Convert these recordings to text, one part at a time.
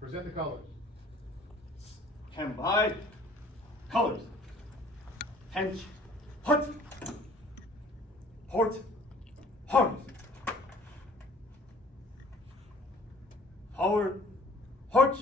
Present the colors. Stand by. Colors. Hench. Hut. Hort. Harms. Power. Hort.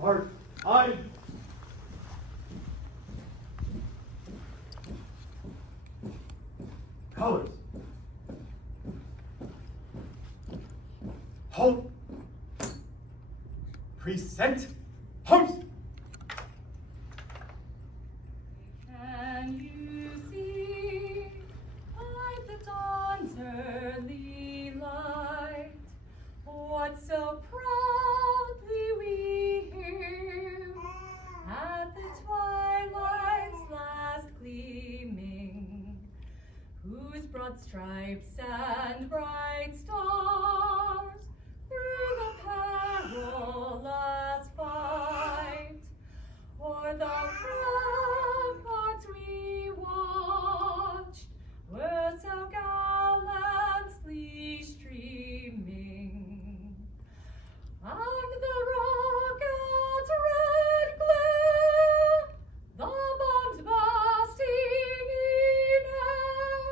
Heart, eye. Colors. Halt. Present. Halt. Can you see by the dawn's early light what so proudly we hear at the twilight's last gleaming, whose broad stripes and bright stars through the perilous fight o'er the ramparts we watched were so gallantly streaming, and the rocket's red glare, the bombs bursting in air,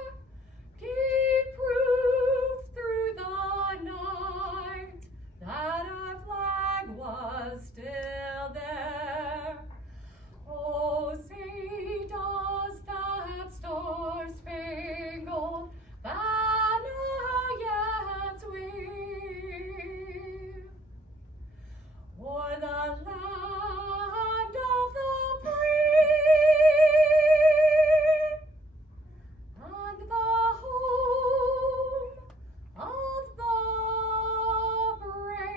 gave proof through the night that our flag was still there. Oh, say does that star-spangled banner yet wave o'er the land of the free and the home of the brave?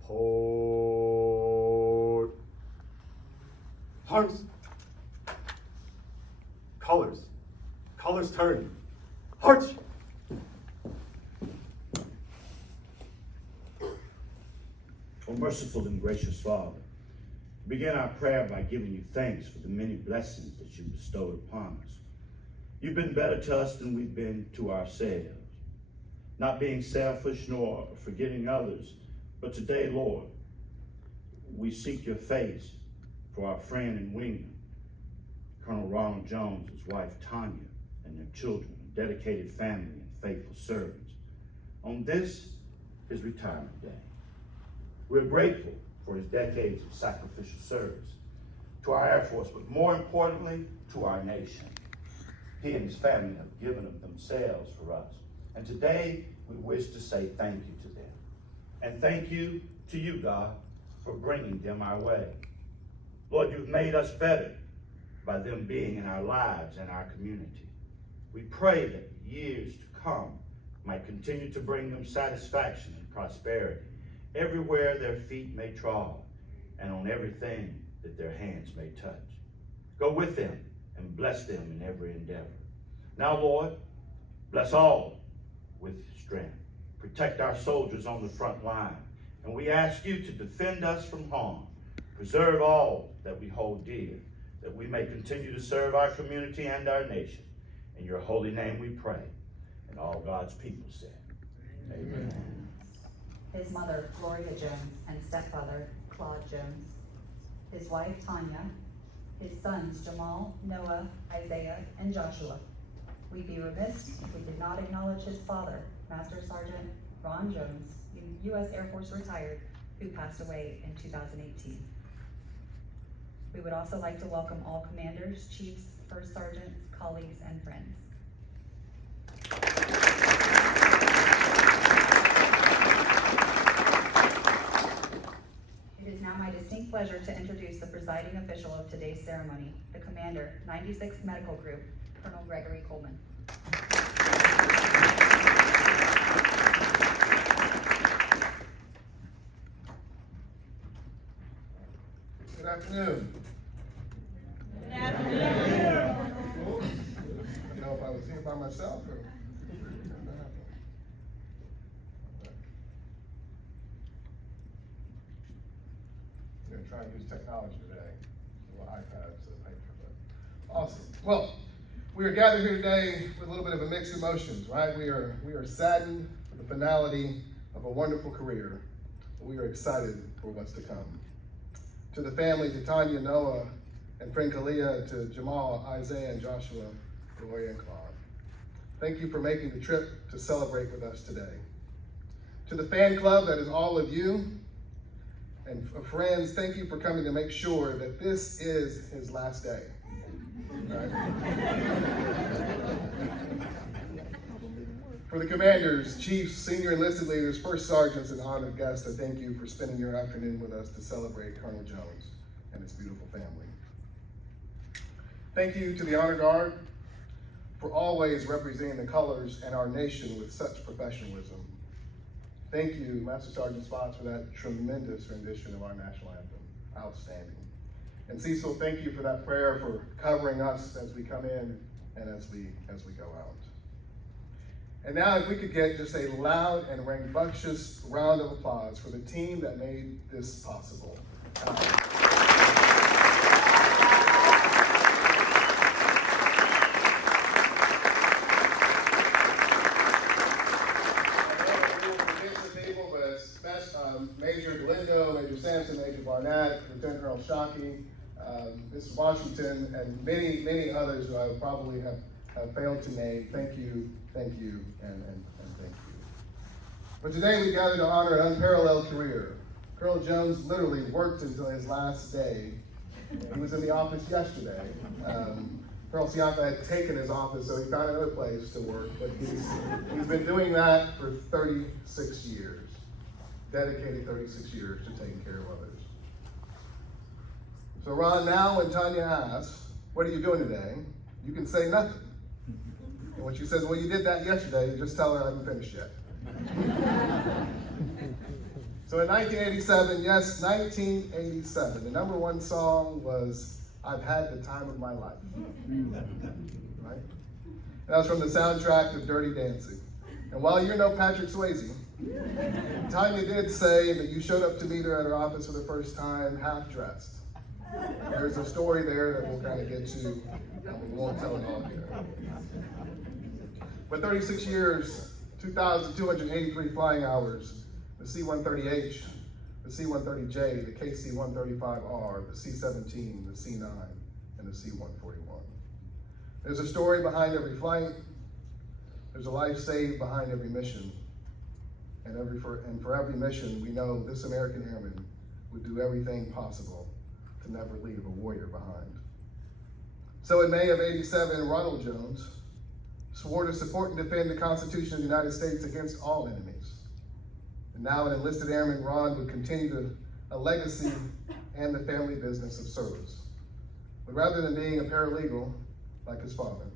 Port. Harms. Colors. Colors turn. Heart. O merciful and gracious Father, we begin our prayer by giving you thanks for the many blessings that you bestowed upon us. You've been better to us than we've been to ourselves, not being selfish nor forgetting others. But today, Lord, we seek your face for our friend and wingman, Colonel Ronald Jones, his wife Tanya, and their children, a dedicated family and faithful servants. On this, his retirement day. We're grateful for his decades of sacrificial service to our Air Force, but more importantly, to our nation. He and his family have given of themselves for us. And today, we wish to say thank you to them. And thank you to you, God, for bringing them our way. Lord, you've made us better by them being in our lives and our community. We pray that years to come might continue to bring them satisfaction and prosperity everywhere their feet may trod and on everything that their hands may touch. Go with them and bless them in every endeavor. Now, Lord, bless all with strength. Protect our soldiers on the front line. And we ask you to defend us from harm. Preserve all that we hold dear, that we may continue to serve our community and our nation. In your holy name we pray. And all God's people said, Amen. His mother, Gloria Jones, and stepfather, Claude Jones. His wife, Tanya. His sons, Jamal, Noah, Isaiah, and Joshua. We'd be remiss if we did not acknowledge his father, Master Sergeant Ron Jones, U.S. Air Force retired, who passed away in 2018. We would also like to welcome all commanders, chiefs, first sergeants, colleagues, and friends. It is now my distinct pleasure to introduce the presiding official of today's ceremony, the Commander, 96th Medical Group, Colonel Gregory Coleman. Good afternoon. Good afternoon. You know, if I is here by myself? Or? I'm gonna try and use technology today. A little iPads and paper, but awesome. Well, we are gathered here today with a little bit of a mixed emotions, right? We are saddened for the finality of a wonderful career, but we are excited for what's to come. To the family, to Tanya, Noah, and friend Kalia, to Jamal, Isaiah, and Joshua, Gloria, and Claude. Thank you for making the trip to celebrate with us today. To the fan club, that is all of you, and friends, thank you for coming to make sure that this is his last day. Right? For the commanders, chiefs, senior enlisted leaders, first sergeants, and honored guests, I thank you for spending your afternoon with us to celebrate Colonel Jones and his beautiful family. Thank you to the Honor Guard for always representing the colors and our nation with such professionalism. Thank you, Master Sergeant Spots, for that tremendous rendition of our national anthem. Outstanding. And Cecil, thank you for that prayer for covering us as we come in and as we go out. And now if we could get just a loud and rambunctious round of applause for the team that made this possible. Major Galindo, Major Sampson, Major Barnett, Lieutenant Colonel Shockey, Mrs. Washington, and many, many others who I would probably have failed to name. Thank you, and thank you. But today we gather to honor an unparalleled career. Colonel Jones literally worked until his last day. He was in the office yesterday. Colonel Siaka had taken his office, so he found another place to work, but he's been doing that for 36 years. Dedicated 36 years to taking care of others. So Ron, now when Tanya asks, what are you doing today? You can say nothing. And when she says, well, you did that yesterday, you just tell her I haven't finished yet. So in 1987, yes, 1987, the number one song was I've Had the Time of My Life. Right? That was from the soundtrack of Dirty Dancing. And while you're no Patrick Swayze, Tanya did say that you showed up to meet her at her office for the first time half dressed. There's a story there that we'll kind of get to, and we won't tell it all here. But 36 years, 2,283 flying hours, the C-130H, the C-130J, the KC-135R, the C-17, the C-9, and the C-141. There's a story behind every flight. There's a life saved behind every mission. And for every mission, we know this American airman would do everything possible to never leave a warrior behind. So in May of '87, Ronald Jones swore to support and defend the Constitution of the United States against all enemies. And now an enlisted airman, Ron would continue a legacy and the family business of service. But rather than being a paralegal like his father,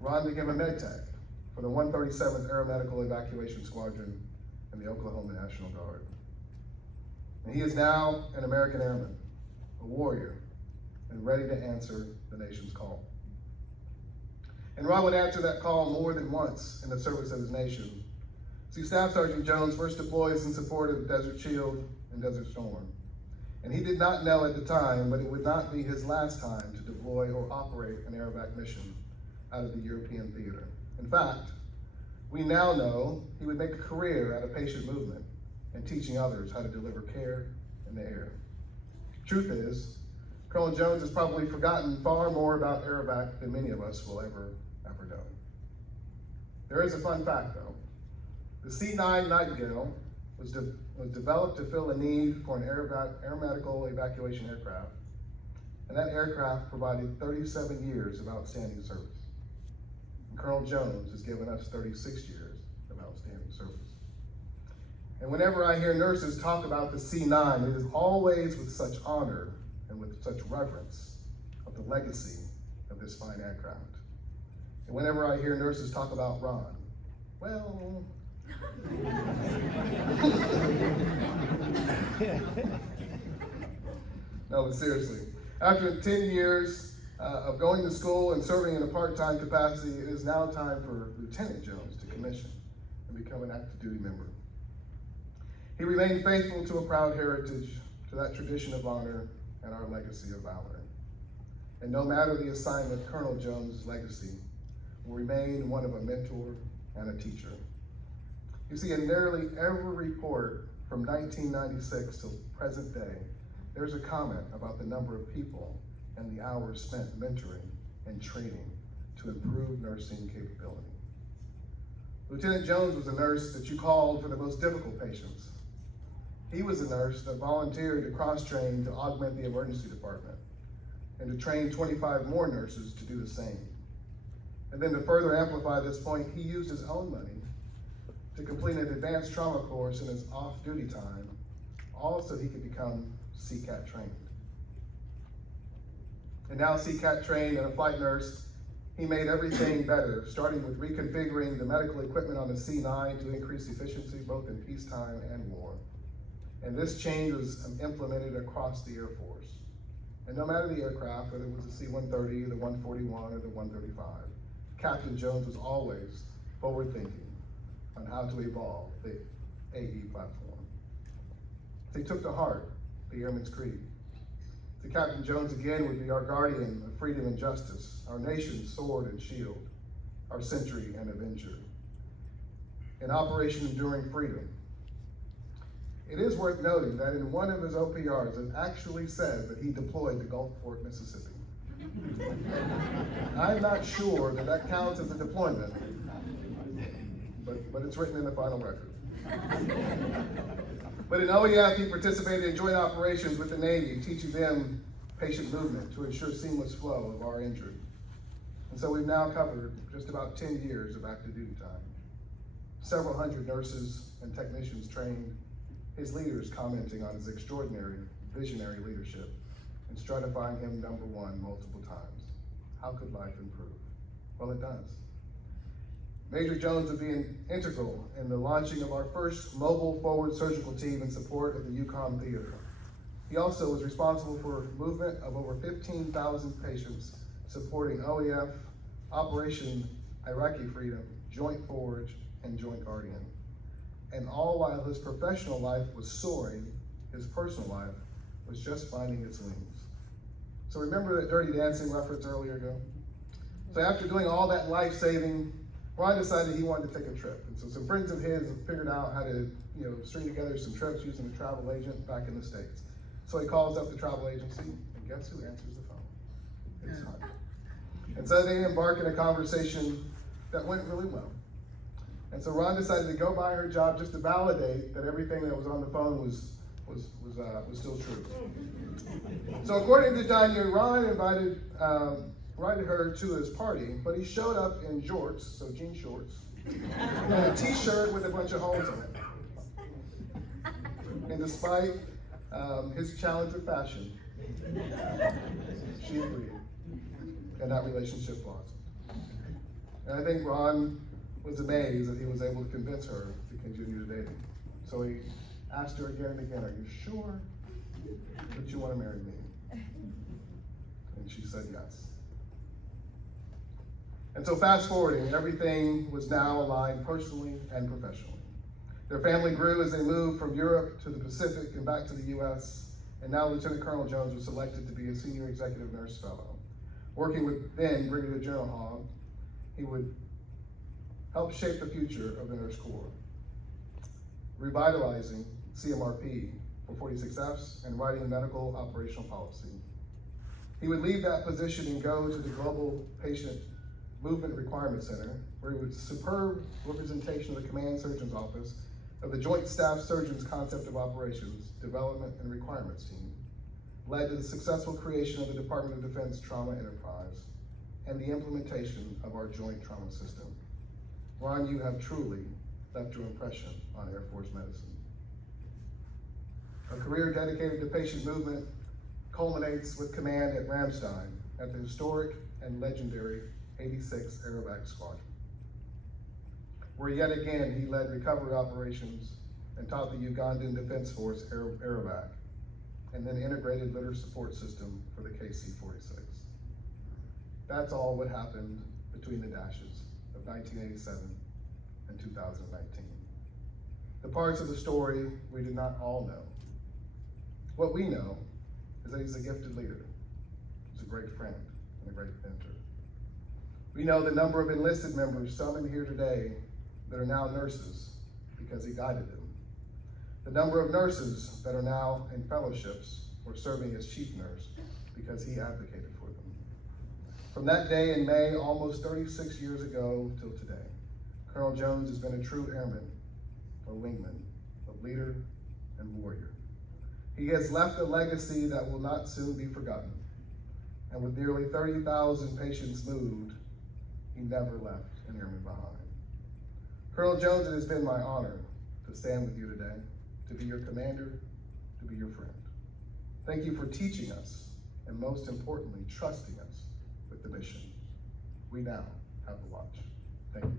Ron became a med tech for the 137th Aeromedical Evacuation Squadron and the Oklahoma National Guard. And he is now an American airman, a warrior, and ready to answer the nation's call. And Ron would answer that call more than once in the service of his nation. See, Staff Sergeant Jones first deploys in support of Desert Shield and Desert Storm. And he did not know at the time, but it would not be his last time to deploy or operate an aerovac mission out of the European theater. In fact, we now know he would make a career out of patient movement and teaching others how to deliver care in the air. Truth is, Colonel Jones has probably forgotten far more about aerovac than many of us will ever know. There is a fun fact though. The C-9 Nightingale was developed to fill a need for an aeromedical evacuation aircraft, and that aircraft provided 37 years of outstanding service. And Colonel Jones has given us 36 years of outstanding service. And whenever I hear nurses talk about the C-9, it is always with such honor and with such reverence of the legacy of this fine aircraft. And whenever I hear nurses talk about Ron, well, no, but seriously, after 10 years of going to school and serving in a part-time capacity, it is now time for Lieutenant Jones to commission and become an active duty member. He remained faithful to a proud heritage, to that tradition of honor and our legacy of valor. And no matter the assignment, Colonel Jones' legacy will remain one of a mentor and a teacher. You see, in nearly every report from 1996 till present day, there's a comment about the number of people and the hours spent mentoring and training to improve nursing capability. Lieutenant Jones was a nurse that you called for the most difficult patients. He was a nurse that volunteered to cross-train to augment the emergency department and to train 25 more nurses to do the same. And then to further amplify this point, he used his own money to complete an advanced trauma course in his off-duty time, all so he could become CCAT trained. And now CCAT trained and a flight nurse, he made everything better, starting with reconfiguring the medical equipment on the C9 to increase efficiency both in peacetime and war. And this change was implemented across the Air Force. And no matter the aircraft, whether it was the C-130, the 141, or the 135, Captain Jones was always forward-thinking on how to evolve the AE platform. He took to heart the Airman's Creed. The Captain Jones again would be our guardian of freedom and justice, our nation's sword and shield, our sentry and avenger. In Operation Enduring Freedom, it is worth noting that in one of his OPRs, it actually says that he deployed to Gulfport, Mississippi. I'm not sure that that counts as a deployment, but it's written in the final record. But in OEF, he participated in joint operations with the Navy, teaching them patient movement to ensure seamless flow of our injured. And so we've now covered just about 10 years of active duty time. Several hundred nurses and technicians trained, his leaders commenting on his extraordinary, visionary leadership and stratifying him #1 multiple times. How could life improve? Well, it does. Major Jones would be integral in the launching of our first mobile forward surgical team in support of the Yukon Theater. He also was responsible for movement of over 15,000 patients supporting OEF, Operation Iraqi Freedom, Joint Forge, and Joint Guardian. And all while his professional life was soaring, his personal life was just finding its wings. So remember that Dirty Dancing reference earlier ago? So after doing all that life-saving, Ron decided he wanted to take a trip. And so some friends of his figured out how to, string together some trips using a travel agent back in the States. So he calls up the travel agency, and guess who answers the phone? It's Hunt. And so they embark in a conversation that went really well. And so Ron decided to go by her job just to validate that everything that was on the phone was still true. So according to Tanya, Ron invited her to his party, but he showed up in jorts, so jean shorts, and a t-shirt with a bunch of holes in it. And despite his challenge with fashion, she agreed, and that relationship blossomed. And I think Ron was amazed that he was able to convince her to continue dating. So he asked her again and again, "Are you sure that you want to marry me?" And she said yes. And so fast forwarding, everything was now aligned personally and professionally. Their family grew as they moved from Europe to the Pacific and back to the US, and now Lieutenant Colonel Jones was selected to be a senior executive nurse fellow. Working with then Brigadier General Hogg, he would help shape the future of the Nurse Corps, revitalizing CMRP for 46Fs and writing medical operational policy. He would leave that position and go to the Global Patient Movement Requirement Center, where he was superb representation of the Command Surgeon's Office of the Joint Staff Surgeon's Concept of Operations, Development, and Requirements team, led to the successful creation of the Department of Defense Trauma Enterprise and the implementation of our joint trauma system. Ron, you have truly left your impression on Air Force medicine. A career dedicated to patient movement culminates with command at Ramstein at the historic and legendary 86th Aerovac Squadron, where yet again he led recovery operations and taught the Ugandan Defense Force Aerovac, and then integrated litter support system for the KC-46. That's all what happened between the dashes of 1987 and 2019. The parts of the story we did not all know. What we know is that he's a gifted leader. He's a great friend and a great mentor. We know the number of enlisted members, some in here today, that are now nurses because he guided them. The number of nurses that are now in fellowships or serving as chief nurse because he advocated for them. From that day in May, almost 36 years ago till today, Colonel Jones has been a true airman, a wingman, a leader and warrior. He has left a legacy that will not soon be forgotten. And with nearly 30,000 patients moved, he never left an airman behind. Colonel Jones, it has been my honor to stand with you today, to be your commander, to be your friend. Thank you for teaching us, and most importantly, trusting us with the mission. We now have the watch. Thank you.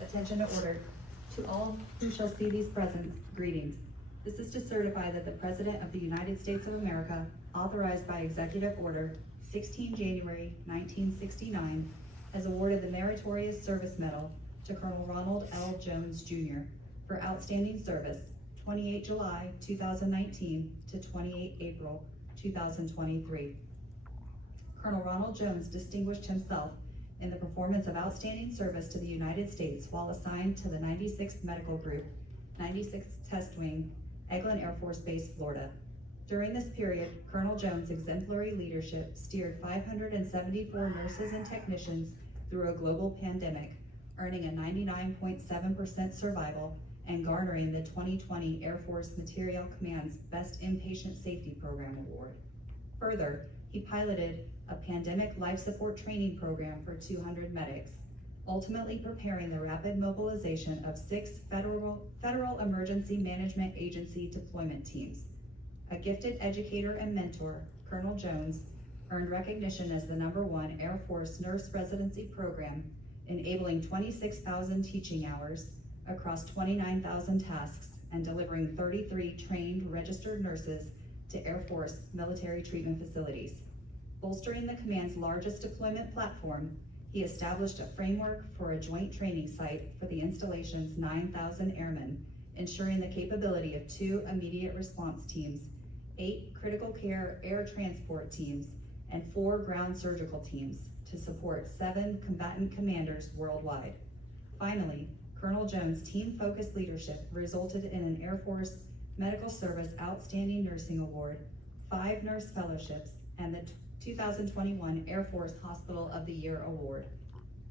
Attention to order. To all who shall see these presents, greetings. This is to certify that the President of the United States of America, authorized by Executive Order 16 January 1969, has awarded the Meritorious Service Medal to Colonel Ronald L. Jones, Jr. for outstanding service 28 July 2019 to 28 April 2023. Colonel Ronald Jones distinguished himself in the performance of outstanding service to the United States while assigned to the 96th Medical Group, 96th Test Wing, Eglin Air Force Base, Florida. During this period, Colonel Jones' exemplary leadership steered 574 nurses and technicians through a global pandemic, earning a 99.7% survival and garnering the 2020 Air Force Materiel Command's Best Inpatient Safety Program Award. Further, he piloted a pandemic life support training program for 200 medics, ultimately preparing the rapid mobilization of 6 federal emergency management agency deployment teams. A gifted educator and mentor, Colonel Jones earned recognition as the #1 Air Force Nurse Residency Program, enabling 26,000 teaching hours across 29,000 tasks and delivering 33 trained registered nurses to Air Force military treatment facilities. Bolstering the command's largest deployment platform, he established a framework for a joint training site for the installation's 9,000 airmen, ensuring the capability of 2 immediate response teams, 8 critical care air transport teams, and 4 ground surgical teams to support 7 combatant commanders worldwide. Finally, Colonel Jones' team-focused leadership resulted in an Air Force Medical Service Outstanding Nursing Award, 5 nurse fellowships, and the 2021 Air Force Hospital of the Year Award.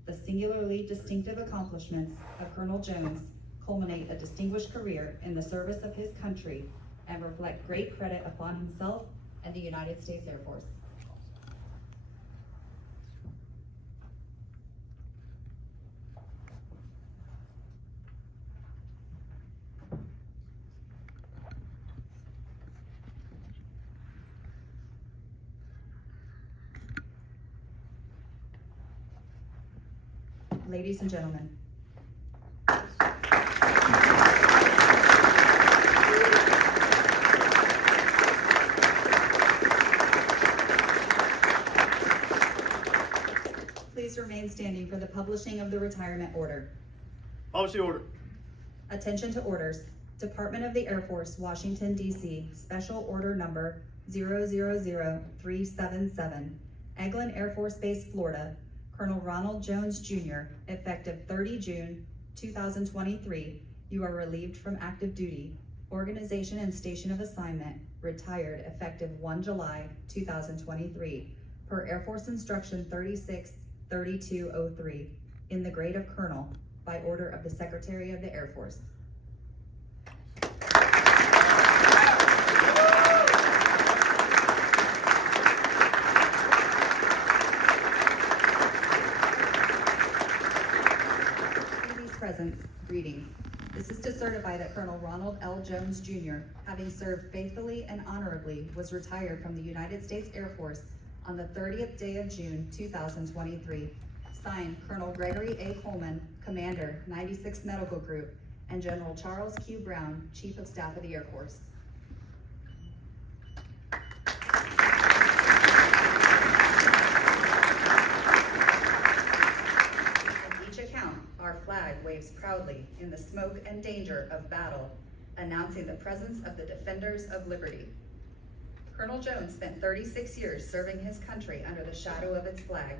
The singularly distinctive accomplishments of Colonel Jones culminate a distinguished career in the service of his country and reflect great credit upon himself and the United States Air Force. Ladies and gentlemen, please remain standing for the publishing of the retirement order. Publish the order. Attention to orders. Department of the Air Force, Washington, D.C., Special Order Number 000377, Eglin Air Force Base, Florida, Colonel Ronald Jones, Jr., effective 30 June 2023, you are relieved from active duty. Organization and station of assignment, retired, effective 1 July 2023, per Air Force Instruction 363203, in the grade of Colonel, by order of the Secretary of the Air Force. Presents, greetings. This is to certify that Colonel Ronald L. Jones, Jr., having served faithfully and honorably, was retired from the United States Air Force on the 30th day of June, 2023. Signed, Colonel Gregory A. Coleman, Commander, 96th Medical Group, and General Charles Q. Brown, Chief of Staff of the Air Force. From each account, our flag waves proudly in the smoke and danger of battle, announcing the presence of the defenders of liberty. Colonel Jones spent 36 years serving his country under the shadow of its flag.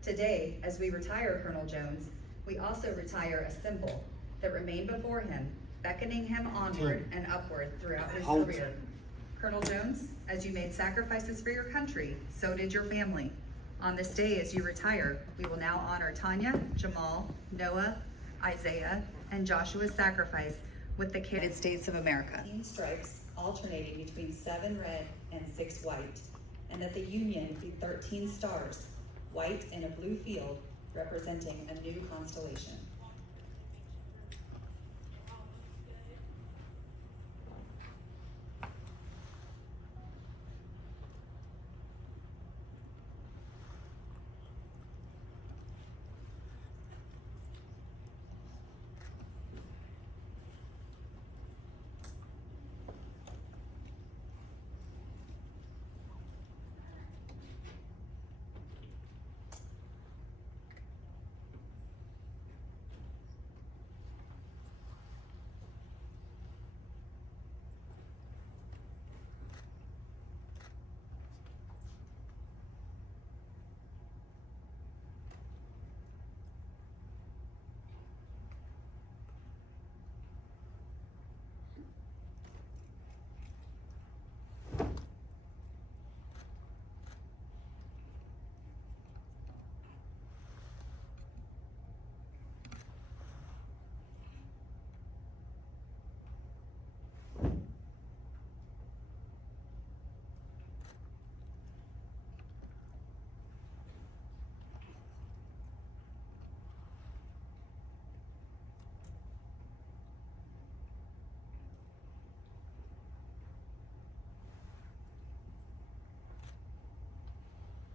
Today, as we retire Colonel Jones, we also retire a symbol that remained before him, beckoning him onward and upward throughout his career. Colonel Jones, as you made sacrifices for your country, so did your family. On this day, as you retire, we will now honor Tanya, Jamal, Noah, Isaiah, and Joshua's sacrifice with the United States of America. 13 stripes alternating between 7 red and 6 white, and that the Union be 13 stars, white in a blue field, representing a new constellation.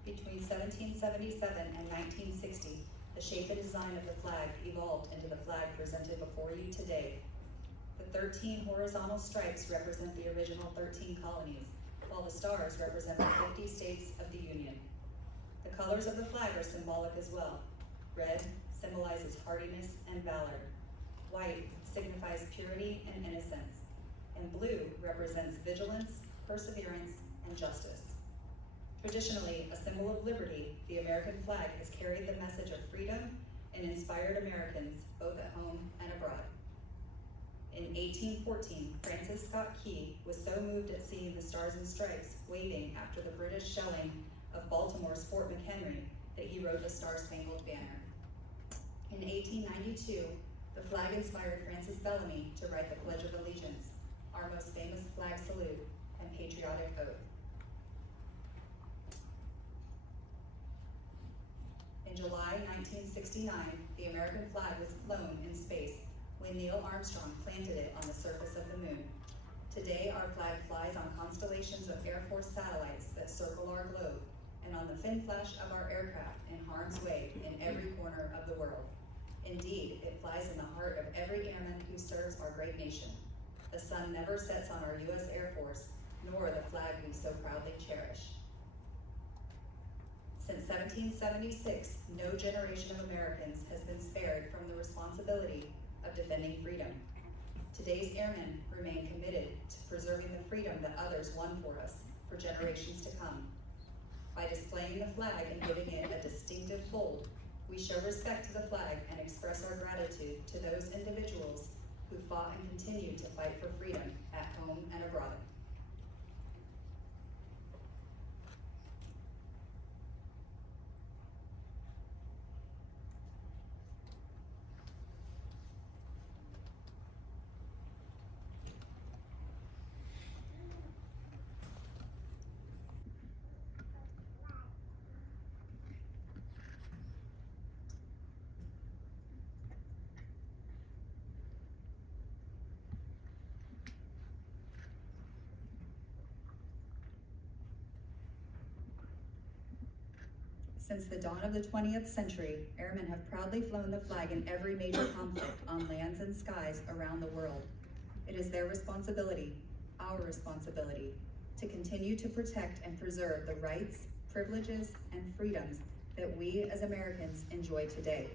Between 1777 and 1960, the shape and design of the flag evolved into the flag presented before you today. The 13 horizontal stripes represent the original 13 colonies, while the stars represent the 50 states of the Union. The colors of the flag are symbolic as well. Red symbolizes hardiness and valor. White signifies purity and innocence. And blue represents vigilance, perseverance, and justice. Traditionally, a symbol of liberty, the American flag has carried the message of freedom and inspired Americans both at home and abroad. In 1814, Francis Scott Key was so moved at seeing the stars and stripes waving after the British shelling of Baltimore's Fort McHenry that he wrote the Star-Spangled Banner. In 1892, the flag inspired Francis Bellamy to write the Pledge of Allegiance, our most famous flag salute and patriotic oath. In July 1969, the American flag was flown in space when Neil Armstrong planted it on the surface of the moon. Today, our flag flies on constellations of Air Force satellites that circle our globe and on the fin flash of our aircraft in harm's way in every corner of the world. Indeed, it flies in the heart of every airman who serves our great nation. The sun never sets on our U.S. Air Force, nor the flag we so proudly cherish. Since 1776, no generation of Americans has been spared from the responsibility of defending freedom. Today's airmen remain committed to preserving the freedom that others won for us for generations to come. By displaying the flag and giving it a distinctive fold, we show respect to the flag and express our gratitude to those individuals who fought and continue to fight for freedom at home and abroad. Since the dawn of the 20th century, airmen have proudly flown the flag in every major conflict on lands and skies around the world. It is their responsibility, our responsibility, to continue to protect and preserve the rights, privileges, and freedoms that we as Americans enjoy today.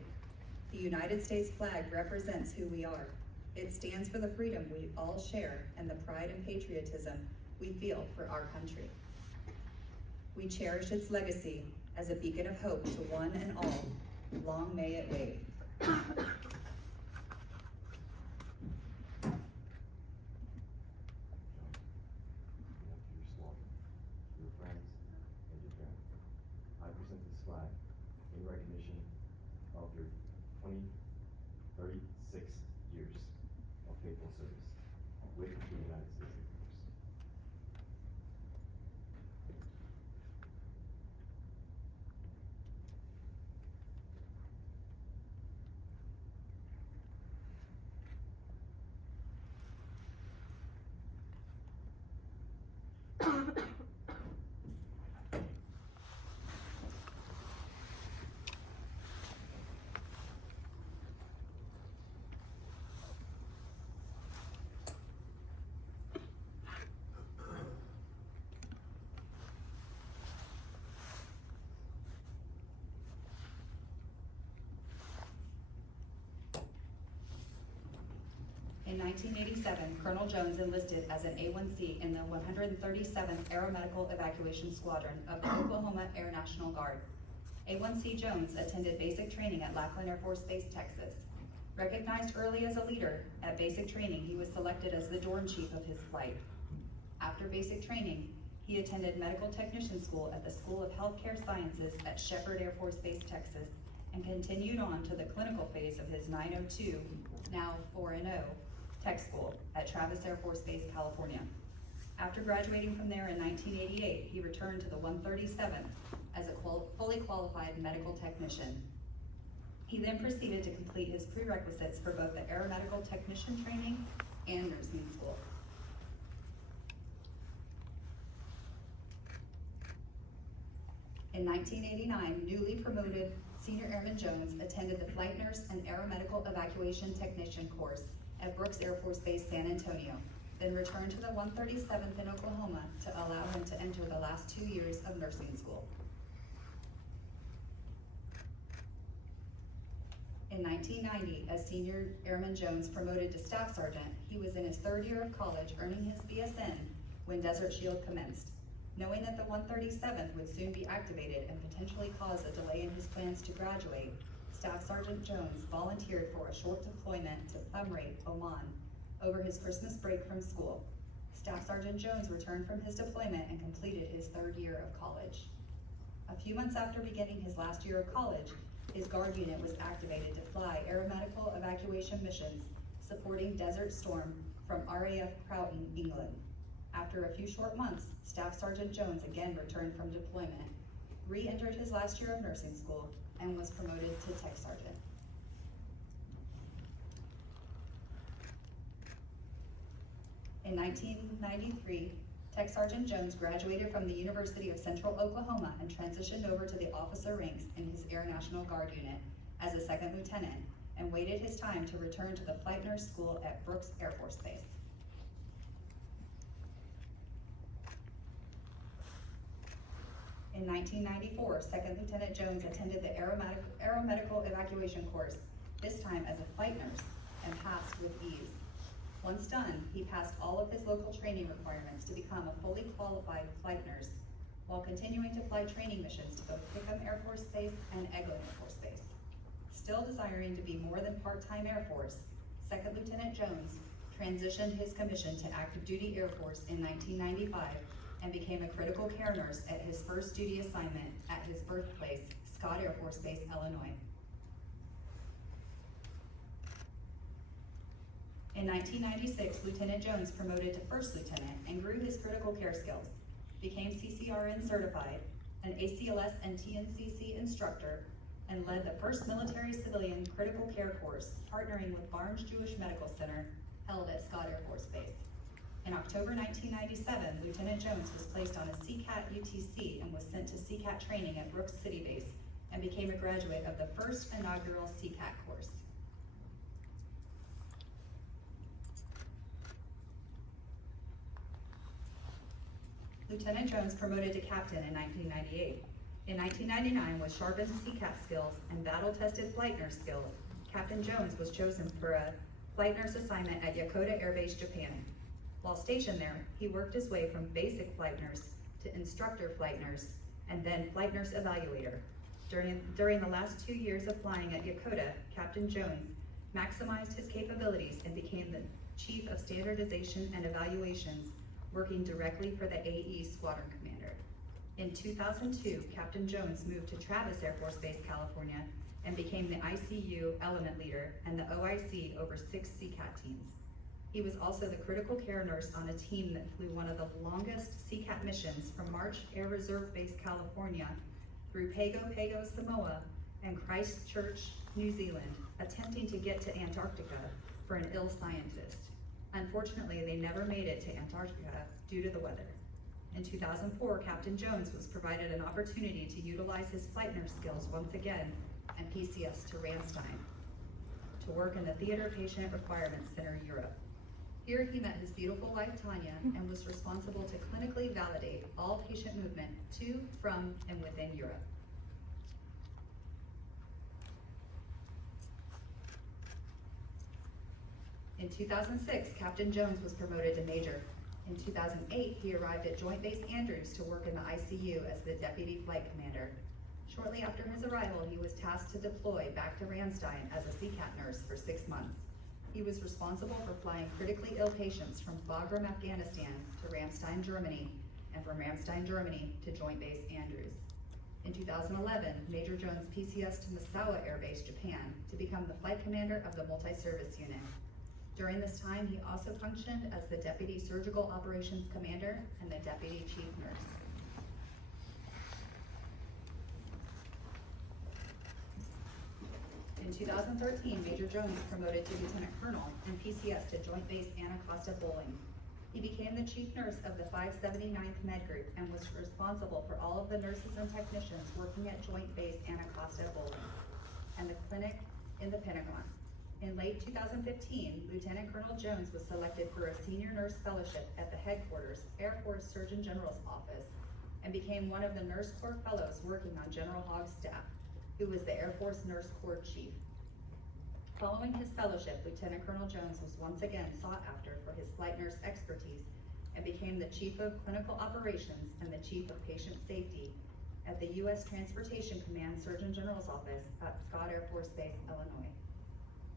The United States flag represents who we are. It stands for the freedom we all share and the pride and patriotism we feel for our country. We cherish its legacy as a beacon of hope to one and all. Long may it wave. Your friends, and your family. I present this flag in recognition of your 36 years of faithful service with the United States Air Force. In 1987, Colonel Jones enlisted as an A1C in the 137th Aeromedical Evacuation Squadron of the Oklahoma Air National Guard. A1C Jones attended basic training at Lackland Air Force Base, Texas. Recognized early as a leader, at basic training he was selected as the dorm chief of his flight. After basic training, he attended medical technician school at the School of Healthcare Sciences at Shepherd Air Force Base, Texas, and continued on to the clinical phase of his 902, now 4-0, tech school at Travis Air Force Base, California. After graduating from there in 1988, he returned to the 137th as a fully qualified medical technician. He then proceeded to complete his prerequisites for both the aeromedical technician training and nursing school. In 1989, newly promoted Senior Airman Jones attended the Flight Nurse and Aeromedical Evacuation Technician course at Brooks Air Force Base, San Antonio, then returned to the 137th in Oklahoma to allow him to enter the last 2 years of nursing school. In 1990, as Senior Airman Jones promoted to Staff Sergeant, he was in his 3rd year of college earning his BSN when Desert Shield commenced. Knowing that the 137th would soon be activated and potentially cause a delay in his plans to graduate, Staff Sergeant Jones volunteered for a short deployment to Thumrait, Oman, over his Christmas break from school. Staff Sergeant Jones returned from his deployment and completed his 3rd year of college. A few months after beginning his last year of college, his guard unit was activated to fly aeromedical evacuation missions supporting Desert Storm from RAF Proughton, England. After a few short months, Staff Sergeant Jones again returned from deployment, re-entered his last year of nursing school, and was promoted to Tech Sergeant. In 1993, Tech Sergeant Jones graduated from the University of Central Oklahoma and transitioned over to the officer ranks in his Air National Guard unit as a 2nd lieutenant, and waited his time to return to the Flight Nurse School at Brooks Air Force Base. In 1994, 2nd Lieutenant Jones attended the Aeromedical Evacuation course, this time as a flight nurse, and passed with ease. Once done, he passed all of his local training requirements to become a fully qualified flight nurse, while continuing to fly training missions to both Hickam Air Force Base and Eglin Air Force Base. Still desiring to be more than part-time Air Force, 2nd Lieutenant Jones transitioned his commission to active duty Air Force in 1995 and became a critical care nurse at his first duty assignment at his birthplace, Scott Air Force Base, Illinois. In 1996, Lieutenant Jones promoted to 1st Lieutenant and grew his critical care skills, became CCRN certified, an ACLS and TNCC instructor, and led the first military civilian critical care course, partnering with Barnes Jewish Medical Center, held at Scott Air Force Base. In October 1997, Lieutenant Jones was placed on a CCAT UTC and was sent to CCAT training at Brooks City Base and became a graduate of the first inaugural CCAT course. Lieutenant Jones promoted to captain in 1998. In 1999, with sharpened CCAT skills and battle-tested flight nurse skills, Captain Jones was chosen for a flight nurse assignment at Yokota Air Base, Japan. While stationed there, he worked his way from basic flight nurse to instructor flight nurse and then flight nurse evaluator. During the last 2 years of flying at Yokota, Captain Jones maximized his capabilities and became the Chief of Standardization and Evaluations, working directly for the AE Squadron Commander. In 2002, Captain Jones moved to Travis Air Force Base, California, and became the ICU element leader and the OIC over 6 CCAT teams. He was also the critical care nurse on a team that flew one of the longest CCAT missions from March Air Reserve Base, California, through Pago Pago, Samoa, and Christchurch, New Zealand, attempting to get to Antarctica for an ill scientist. Unfortunately, they never made it to Antarctica due to the weather. In 2004, Captain Jones was provided an opportunity to utilize his flight nurse skills once again and PCS to Ramstein to work in the Theater Patient Requirements Center, Europe. Here he met his beautiful wife, Tanya, and was responsible to clinically validate all patient movement to, from, and within Europe. In 2006, Captain Jones was promoted to Major. In 2008, he arrived at Joint Base Andrews to work in the ICU as the Deputy Flight Commander. Shortly after his arrival, he was tasked to deploy back to Ramstein as a CCAT nurse for 6 months. He was responsible for flying critically ill patients from Bagram, Afghanistan to Ramstein, Germany, and from Ramstein, Germany to Joint Base Andrews. In 2011, Major Jones PCS to Misawa Air Base, Japan, to become the Flight Commander of the Multi-Service Unit. During this time, he also functioned as the Deputy Surgical Operations Commander and the Deputy Chief Nurse. In 2013, Major Jones promoted to Lieutenant Colonel and PCS to Joint Base Anacostia Bowling. He became the Chief Nurse of the 579th Med Group and was responsible for all of the nurses and technicians working at Joint Base Anacostia Bowling and the clinic in the Pentagon. In late 2015, Lieutenant Colonel Jones was selected for a Senior Nurse Fellowship at the headquarters Air Force Surgeon General's office and became one of the Nurse Corps Fellows working on General Hogg's staff, who was the Air Force Nurse Corps Chief. Following his fellowship, Lieutenant Colonel Jones was once again sought after for his flight nurse expertise and became the Chief of Clinical Operations and the Chief of Patient Safety at the U.S. Transportation Command Surgeon General's office at Scott Air Force Base, Illinois.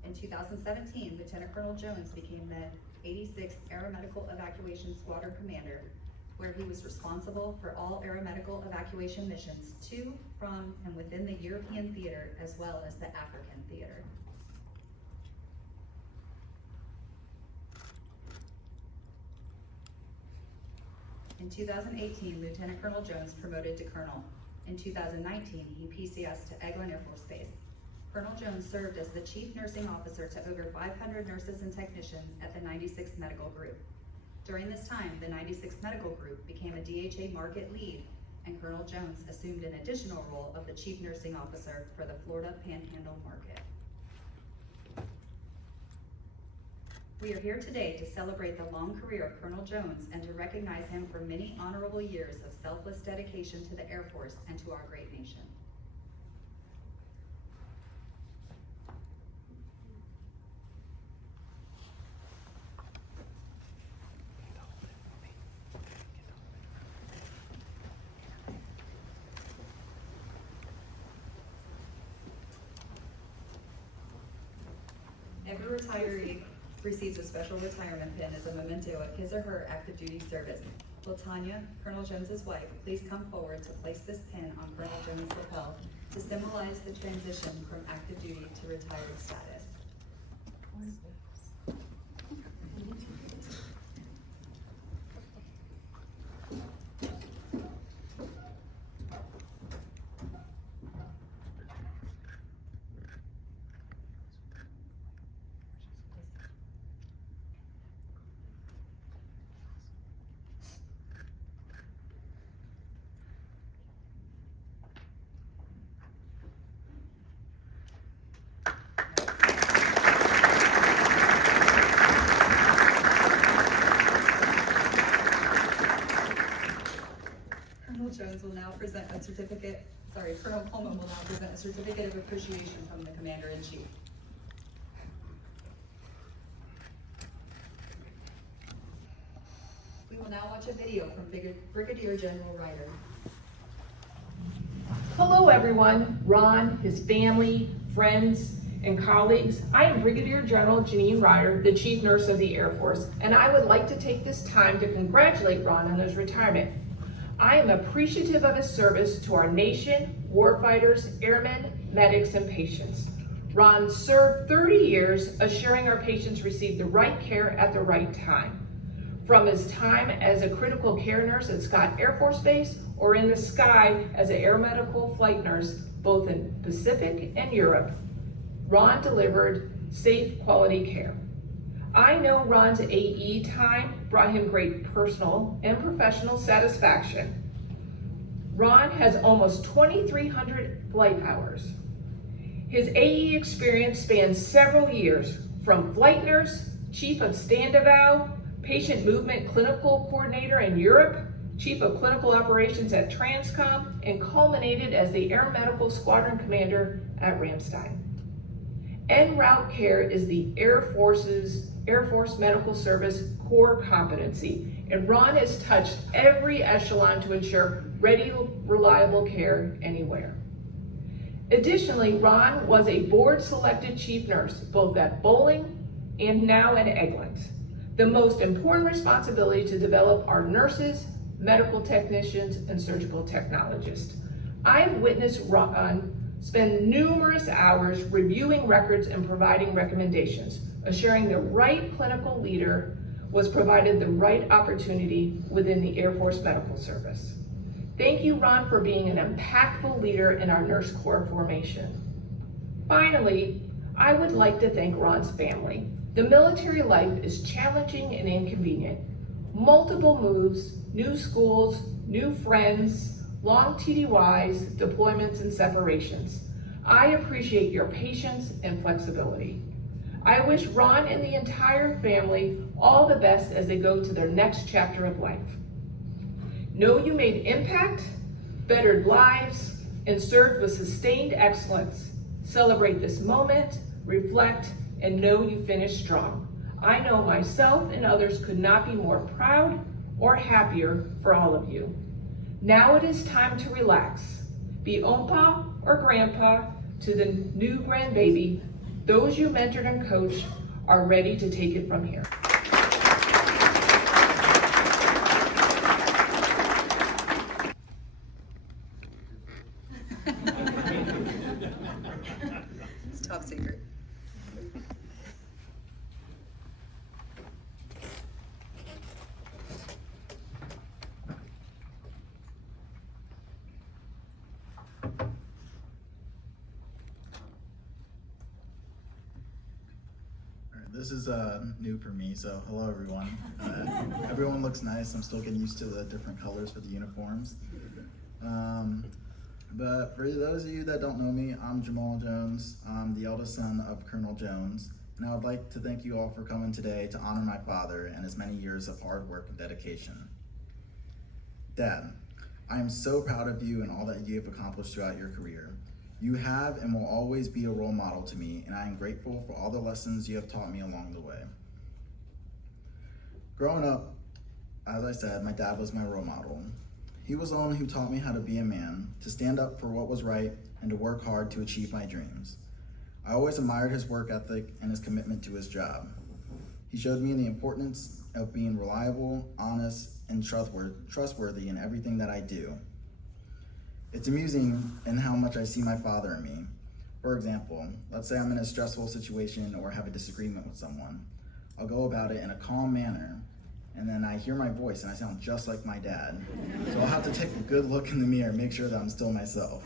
In 2017, Lieutenant Colonel Jones became the 86th Aeromedical Evacuation Squadron Commander, where he was responsible for all aeromedical evacuation missions to, from, and within the European theater, as well as the African theater. In 2018, Lieutenant Colonel Jones promoted to Colonel. In 2019, he PCS to Eglin Air Force Base. Colonel Jones served as the Chief Nursing Officer to over 500 nurses and technicians at the 96th Medical Group. During this time, the 96th Medical Group became a DHA market lead, and Colonel Jones assumed an additional role of the Chief Nursing Officer for the Florida Panhandle market. We are here today to celebrate the long career of Colonel Jones and to recognize him for many honorable years of selfless dedication to the Air Force and to our great nation. Every retiree receives a special retirement pin as a memento of his or her active duty service. Will Tanya, Colonel Jones's wife, please come forward to place this pin on Colonel Jones' lapel to symbolize the transition from active duty to retired status. Jones will now present a certificate, Colonel Coleman will now present a certificate of appreciation from the Commander-in-Chief. We will now watch a video from Brigadier General Ryder. Hello everyone, Ron, his family, friends, and colleagues. I am Brigadier General Janine Ryder, the Chief Nurse of the Air Force, and I would like to take this time to congratulate Ron on his retirement. I am appreciative of his service to our nation, warfighters, airmen, medics, and patients. Ron served 30 years assuring our patients receive the right care at the right time. From his time as a critical care nurse at Scott Air Force Base or in the sky as an air medical flight nurse, both in Pacific and Europe, Ron delivered safe, quality care. I know Ron's AE time brought him great personal and professional satisfaction. Ron has almost 2,300 flight hours. His AE experience spans several years, from flight nurse, chief of stand-eval, patient movement clinical coordinator in Europe, chief of clinical operations at Transcom, and culminated as the Air Medical Squadron Commander at Ramstein. En route care is the Air Force Medical Service core competency, and Ron has touched every echelon to ensure ready, reliable care anywhere. Additionally, Ron was a board-selected chief nurse, both at Bowling and now at Eglin. The most important responsibility to develop our nurses, medical technicians, and surgical technologists. I've witnessed Ron spend numerous hours reviewing records and providing recommendations, assuring the right clinical leader was provided the right opportunity within the Air Force Medical Service. Thank you, Ron, for being an impactful leader in our nurse corps formation. Finally, I would like to thank Ron's family. The military life is challenging and inconvenient. Multiple moves, new schools, new friends, long TDYs, deployments, and separations. I appreciate your patience and flexibility. I wish Ron and the entire family all the best as they go to their next chapter of life. Know you made impact, bettered lives, and served with sustained excellence. Celebrate this moment, reflect, and know you finished strong. I know myself and others could not be more proud or happier for all of you. Now it is time to relax. Be Opa or Grandpa to the new grandbaby. Those you mentored and coached are ready to take it from here. It's top secret. This is new for me, so hello everyone. Everyone looks nice. I'm still getting used to the different colors for the uniforms. But for those of you that don't know me, I'm Jamal Jones. I'm the eldest son of Colonel Jones, and I would like to thank you all for coming today to honor my father and his many years of hard work and dedication. Dad, I am so proud of you and all that you have accomplished throughout your career. You have and will always be a role model to me, and I am grateful for all the lessons you have taught me along the way. Growing up, as I said, my dad was my role model. He was the one who taught me how to be a man, to stand up for what was right, and to work hard to achieve my dreams. I always admired his work ethic and his commitment to his job. He showed me the importance of being reliable, honest, and trustworthy in everything that I do. It's amusing in how much I see my father in me. For example, let's say I'm in a stressful situation or have a disagreement with someone. I'll go about it in a calm manner, and then I hear my voice and I sound just like my dad. So I'll have to take a good look in the mirror and make sure that I'm still myself.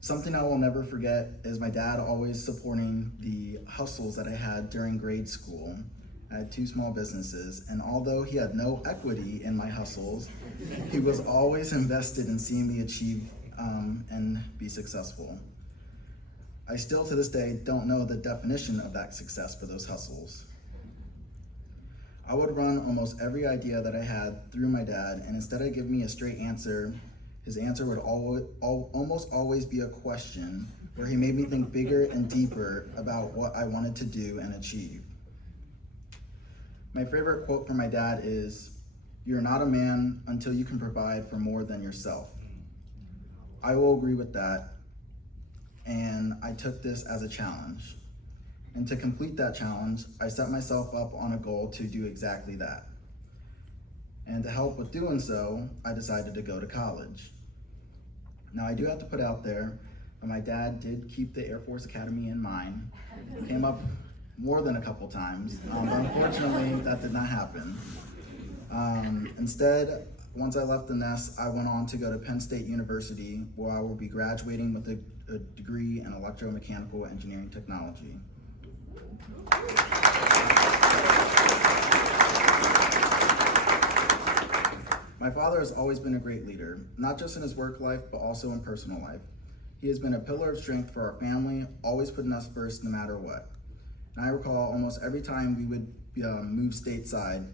Something I will never forget is my dad always supporting the hustles that I had during grade school. I had 2 small businesses, and although he had no equity in my hustles, he was always invested in seeing me achieve and be successful. I still to this day don't know the definition of that success for those hustles. I would run almost every idea that I had through my dad, and instead of giving me a straight answer, his answer would almost always be a question where he made me think bigger and deeper about what I wanted to do and achieve. My favorite quote from my dad is, "You're not a man until you can provide for more than yourself." I will agree with that, and I took this as a challenge. And to complete that challenge, I set myself up on a goal to do exactly that. And to help with doing so, I decided to go to college. Now, I do have to put out there that my dad did keep the Air Force Academy in mind. It came up more than a couple times, but unfortunately, that did not happen. Instead, once I left the nest, I went on to go to Penn State University, where I will be graduating with a degree in electromechanical engineering technology. My father has always been a great leader, not just in his work life, but also in personal life. He has been a pillar of strength for our family, always putting us first no matter what. And I recall almost every time we would move stateside,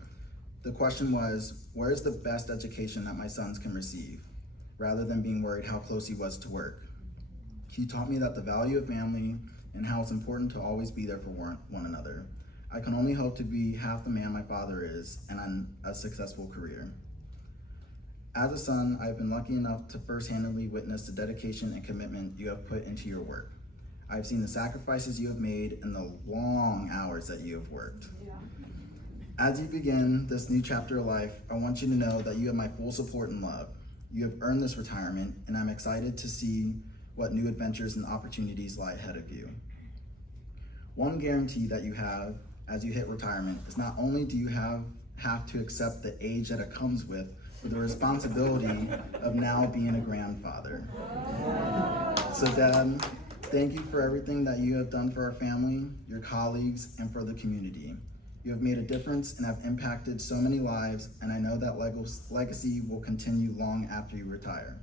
the question was, where's the best education that my sons can receive, rather than being worried how close he was to work. He taught me that the value of family and how it's important to always be there for one another. I can only hope to be half the man my father is and on a successful career. As a son, I've been lucky enough to first-handedly witness the dedication and commitment you have put into your work. I've seen the sacrifices you have made and the long hours that you have worked. As you begin this new chapter of life, I want you to know that you have my full support and love. You have earned this retirement, and I'm excited to see what new adventures and opportunities lie ahead of you. One guarantee that you have as you hit retirement is not only do you have to accept the age that it comes with, but the responsibility of now being a grandfather. So Dad, thank you for everything that you have done for our family, your colleagues, and for the community. You have made a difference and have impacted so many lives, and I know that legacy will continue long after you retire.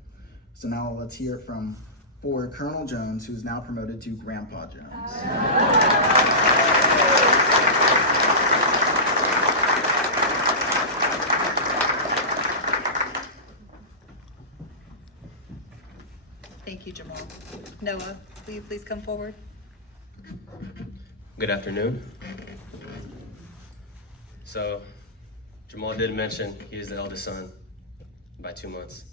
So now let's hear it from Colonel Jones, who is now promoted to Grandpa Jones. Thank you, Jamal. Noah, will you please come forward? Good afternoon. So, Jamal did mention he's the eldest son by 2 months.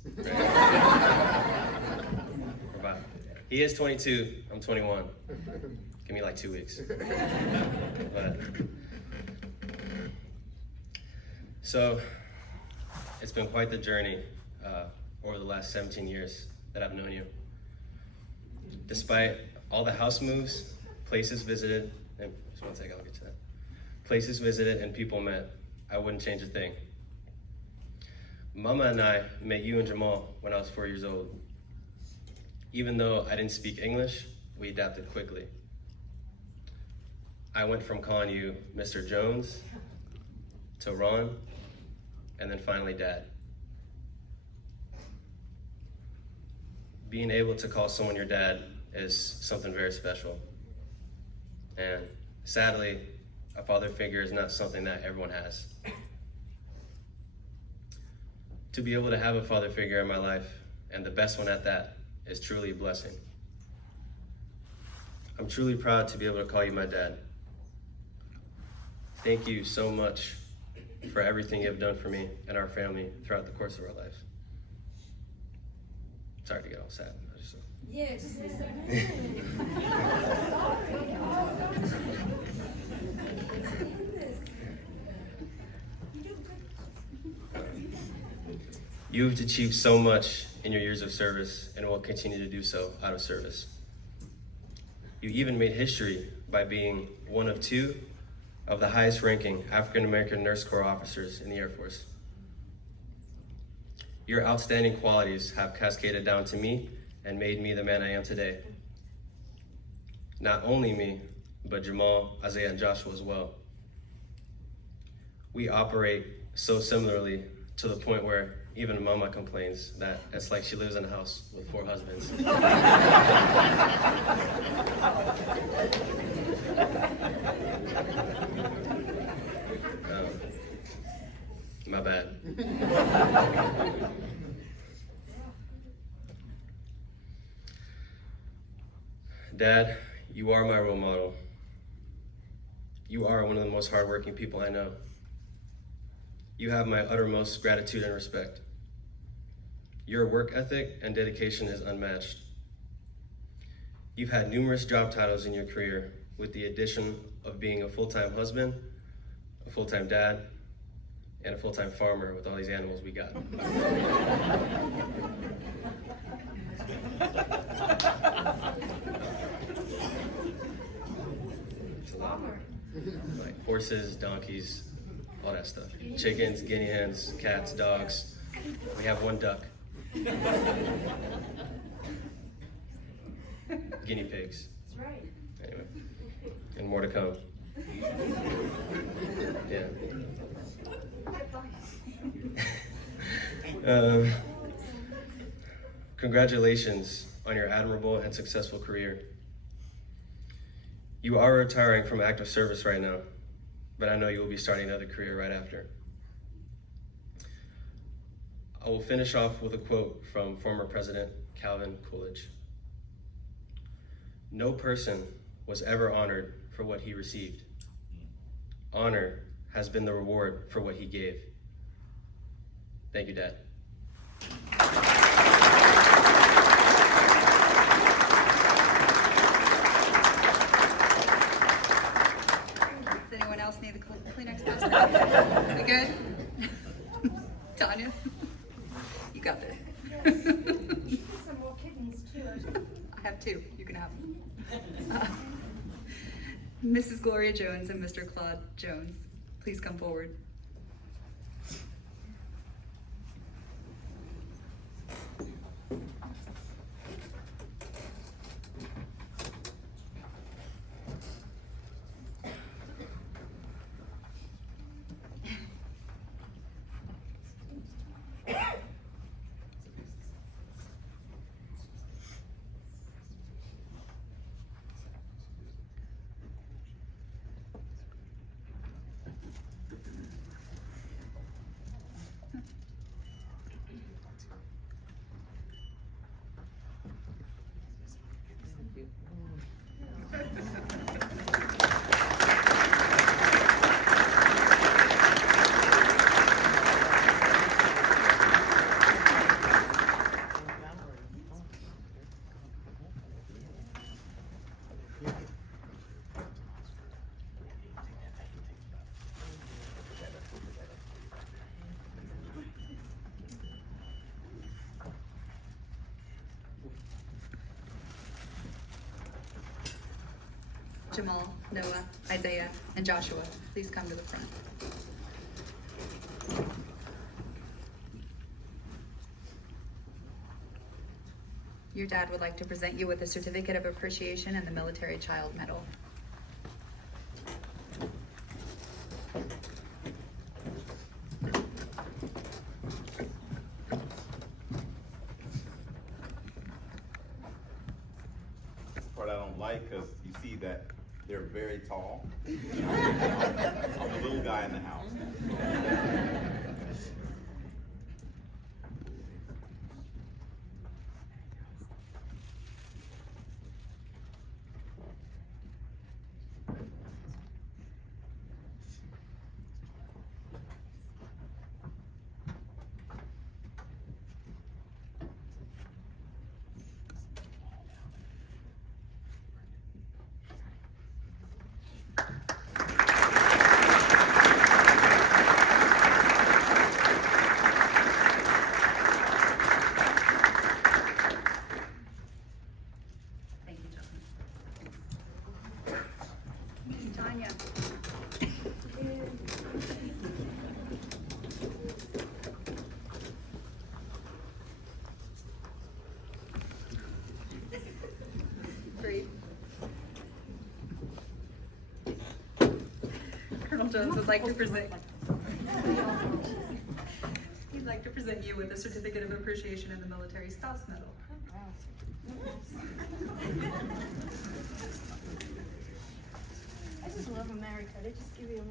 He is 22, I'm 21. Give me like 2 weeks. So, it's been quite the journey over the last 17 years that I've known you. Despite all the house moves, places visited, and just one second, I'll get to that. Places visited and people met, I wouldn't change a thing. Mama and I met you and Jamal when I was 4 years old. Even though I didn't speak English, we adapted quickly. I went from calling you Mr. Jones to Ron, and then finally Dad. Being able to call someone your dad is something very special. And sadly, a father figure is not something that everyone has. To be able to have a father figure in my life, and the best one at that, is truly a blessing. I'm truly proud to be able to call you my dad. Thank you so much for everything you have done for me and our family throughout the course of our lives. Sorry to get all sad. Yeah, just listen. You've achieved so much in your years of service and will continue to do so out of service. You even made history by being one of 2 of the highest ranking African American Nurse Corps officers in the Air Force. Your outstanding qualities have cascaded down to me and made me the man I am today. Not only me, but Jamal, Isaiah, and Joshua as well. We operate so similarly to the point where even Mama complains that it's like she lives in a house with 4 husbands. My bad. Dad, you are my role model. You are one of the most hardworking people I know. You have my uttermost gratitude and respect. Your work ethic and dedication is unmatched. You've had numerous job titles in your career, with the addition of being a full-time husband, a full-time dad, and a full-time farmer with all these animals we got. It's a lot. Like horses, donkeys, all that stuff. Chickens, guinea hens, cats, dogs. We have one duck. Guinea pigs. That's right. Anyway, and more to come. Yeah. Congratulations on your admirable and successful career. You are retiring from active service right now, but I know you will be starting another career right after. I will finish off with a quote from former President Calvin Coolidge. No person was ever honored for what he received. Honor has been the reward for what he gave. Thank you, Dad. Does anyone else need the Kleenex pass? We good? Tanya? You got this. Some more kittens too. I have two. You can have them. Mrs. Gloria Jones and Mr. Claude Jones, please come forward. Jamal, Noah, Isaiah, and Joshua, please come to the front. Your dad would like to present you with a certificate of appreciation and the Military Child Medal. Part I don't like, because you see that they're very tall. I'm the little guy in the house. Thank you, gentlemen. Tanya. Great. Colonel Jones would like to present. He'd like to present you with a certificate of appreciation and the Military Spouse Medal. I just love America. They just give you a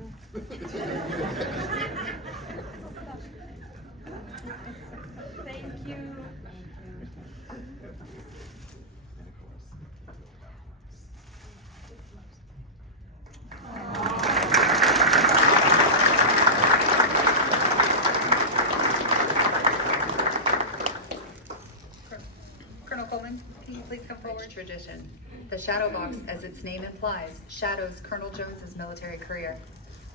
tradition. The shadow box, as its name implies, shadows Colonel Jones's military career.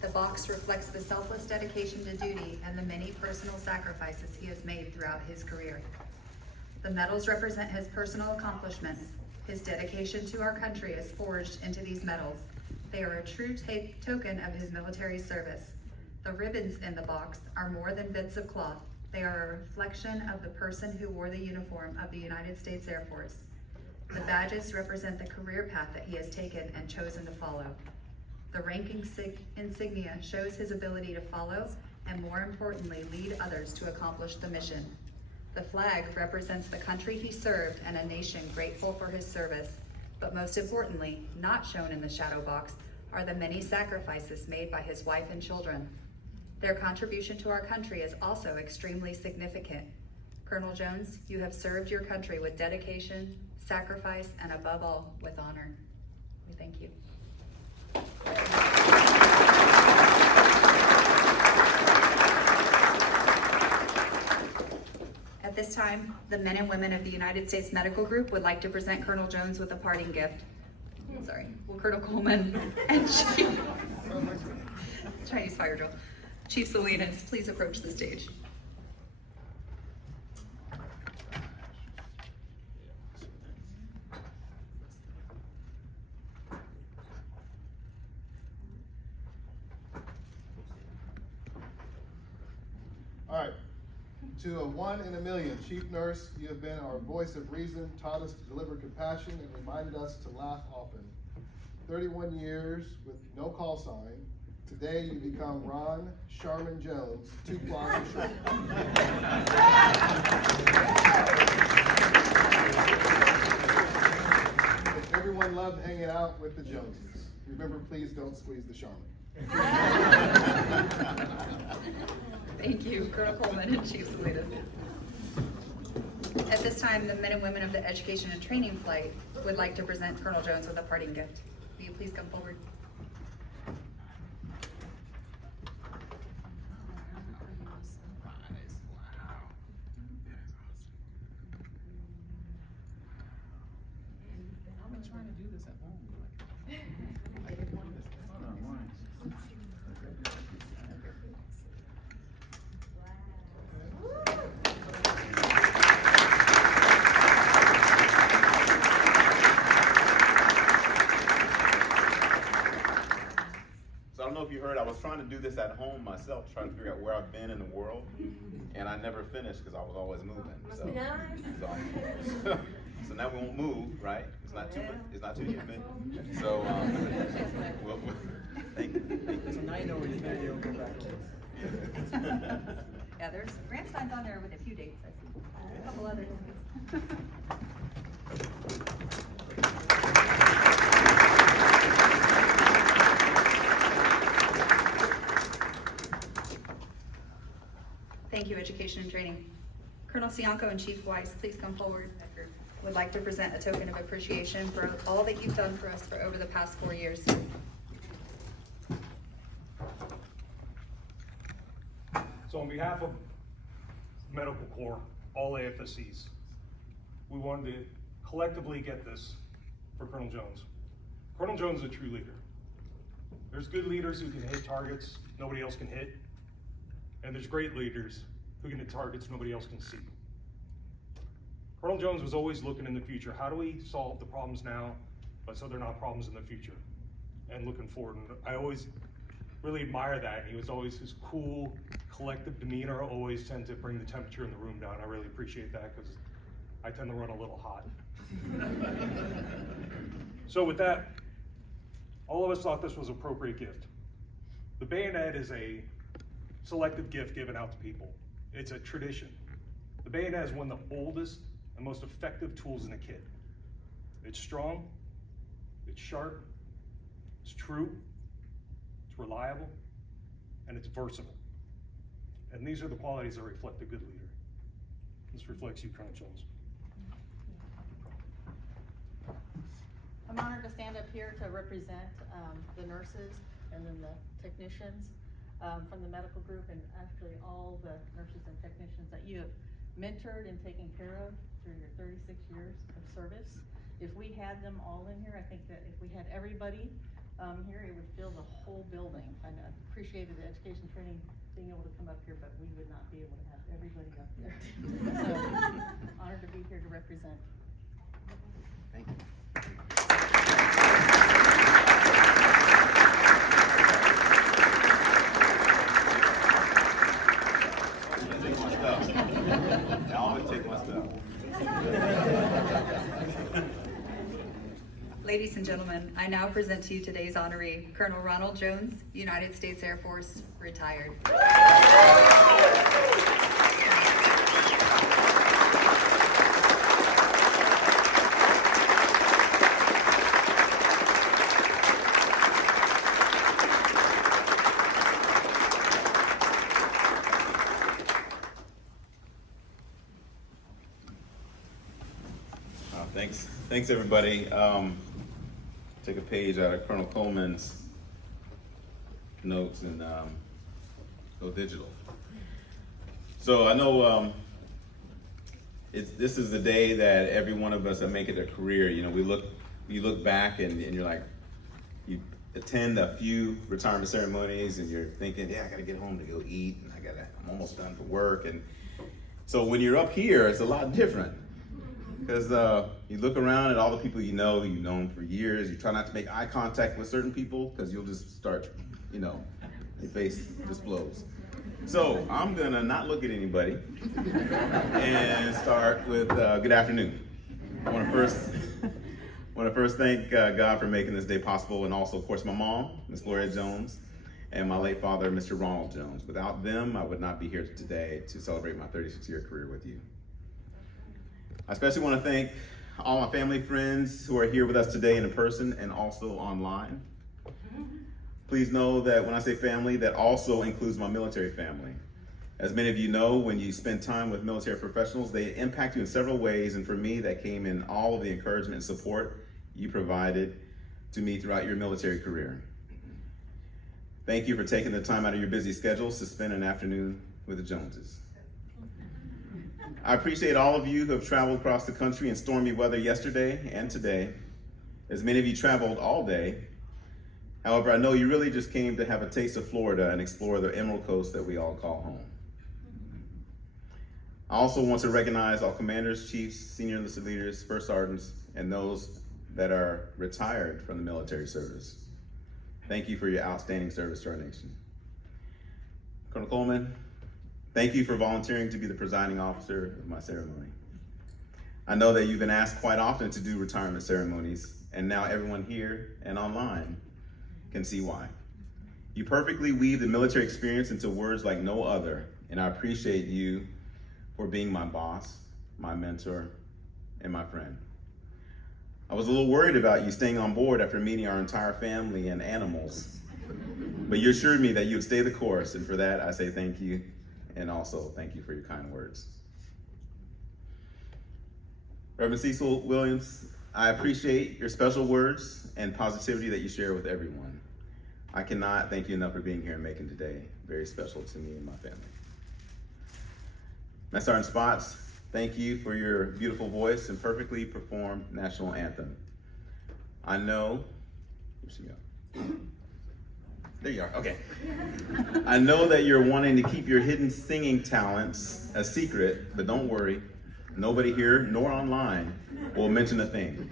The box reflects the selfless dedication to duty and the many personal sacrifices he has made throughout his career. The medals represent his personal accomplishments. His dedication to our country is forged into these medals. They are a true token of his military service. The ribbons in the box are more than bits of cloth. They are a reflection of the person who wore the uniform of the United States Air Force. The badges represent the career path that he has taken and chosen to follow. The ranking insignia shows his ability to follow and, more importantly, lead others to accomplish the mission. The flag represents the country he served and a nation grateful for his service. But most importantly, not shown in the shadow box, are the many sacrifices made by his wife and children. Their contribution to our country is also extremely significant. Colonel Jones, you have served your country with dedication, sacrifice, and above all, with honor. We thank you. At this time, the men and women of the United States Medical Group would like to present Colonel Jones with a parting gift. Will Colonel Coleman and Chinese fire drill. Chief Salinas, please approach the stage. All right. To a 1 in a million, Chief Nurse, you have been our voice of reason, taught us to deliver compassion, and reminded us to laugh often. 31 years with no call sign. Today you become Ron Sharman Jones, 2 Plaza short. Everyone loved hanging out with the Joneses. Remember, please don't squeeze the Sharman. Thank you, Colonel Coleman and Chief Salinas. At this time, the men and women of the Education and Training Flight would like to present Colonel Jones with a parting gift. Will you please come forward? So I don't know if you heard, I was trying to do this at home myself, trying to figure out where I've been in the world, and I never finished because I was always moving. So now we won't move, right? It's not too humid. So thank you. So now you know where you're going to go back home. Yeah, there's grant signs on there with a few dates, I see. A couple others. Thank you, Education and Training. Colonel Cianco and Chief Weiss, please come forward. Would like to present a token of appreciation for all that you've done for us for over the past 4 years. So on behalf of Medical Corps, all AFSCs, we wanted to collectively get this for Colonel Jones. Colonel Jones is a true leader. There's good leaders who can hit targets nobody else can hit, and there's great leaders who can hit targets nobody else can see. Colonel Jones was always looking in the future. How do we solve the problems now, but so they're not problems in the future? And looking forward. And I always really admire that. He was always his cool, collective demeanor always tend to bring the temperature in the room down. I really appreciate that because I tend to run a little hot. So with that, all of us thought this was an appropriate gift. The bayonet is a selective gift given out to people. It's a tradition. The bayonet is one of the oldest and most effective tools in a kit. It's strong, it's sharp, it's true, it's reliable, and it's versatile. And these are the qualities that reflect a good leader. This reflects you, Colonel Jones. I'm honored to stand up here to represent the nurses and then the technicians from the medical group, and actually all the nurses and technicians that you have mentored and taken care of through your 36 years of service. if we had them all in here, I think that if we had everybody, here, it would fill the whole building. I appreciated the education training being able to come up here, but we would not be able to have everybody up there. So, honored to be here to represent. Thank you. Take my stuff. I always take my stuff. Ladies and gentlemen, I now present to you today's honoree, Colonel Ronald Jones, United States Air Force, retired. Thanks everybody. Take a page out of Colonel Coleman's notes and go digital. So I know this is the day that every one of us that make it a career. You know, you look back and you're like, you attend a few retirement ceremonies and you're thinking, yeah, I gotta get home to go eat and I'm almost done for work. And so when you're up here, it's a lot different. Because you look around at all the people you've known for years. You try not to make eye contact with certain people because you'll just start, your face just blows. So I'm gonna not look at anybody and start with good afternoon. I want to first thank God for making this day possible, and also, of course, my mom, Miss Gloria Jones, and my late father, Mr. Ronald Jones. Without them, I would not be here today to celebrate my 36-year career with you. I especially want to thank all my family, friends who are here with us today in person and also online. Please know that when I say family, that also includes my military family. As many of you know, when you spend time with military professionals, they impact you in several ways, and for me, that came in all of the encouragement and support you provided to me throughout your military career. Thank you for taking the time out of your busy schedules to spend an afternoon with the Joneses. I appreciate all of you who have traveled across the country in stormy weather yesterday and today, as many of you traveled all day. However, I know you really just came to have a taste of Florida and explore the Emerald Coast that we all call home. I also want to recognize all commanders, chiefs, senior enlisted leaders, first sergeants, and those that are retired from the military service. Thank you for your outstanding service to our nation. Colonel Coleman, thank you for volunteering to be the presiding officer of my ceremony. I know that you've been asked quite often to do retirement ceremonies, and now everyone here and online can see why. You perfectly weave the military experience into words like no other, and I appreciate you for being my boss, my mentor, and my friend. I was a little worried about you staying on board after meeting our entire family and animals, but you assured me that you would stay the course, and for that I say thank you. And also, thank you for your kind words. Reverend Cecil Williams, I appreciate your special words and positivity that you share with everyone. I cannot thank you enough for being here and making today very special to me and my family. Master Sergeant Spots, thank you for your beautiful voice and perfectly performed national anthem. I know, here she go. There you are, okay. I know that you're wanting to keep your hidden singing talents a secret, but don't worry. Nobody here, nor online, will mention a thing.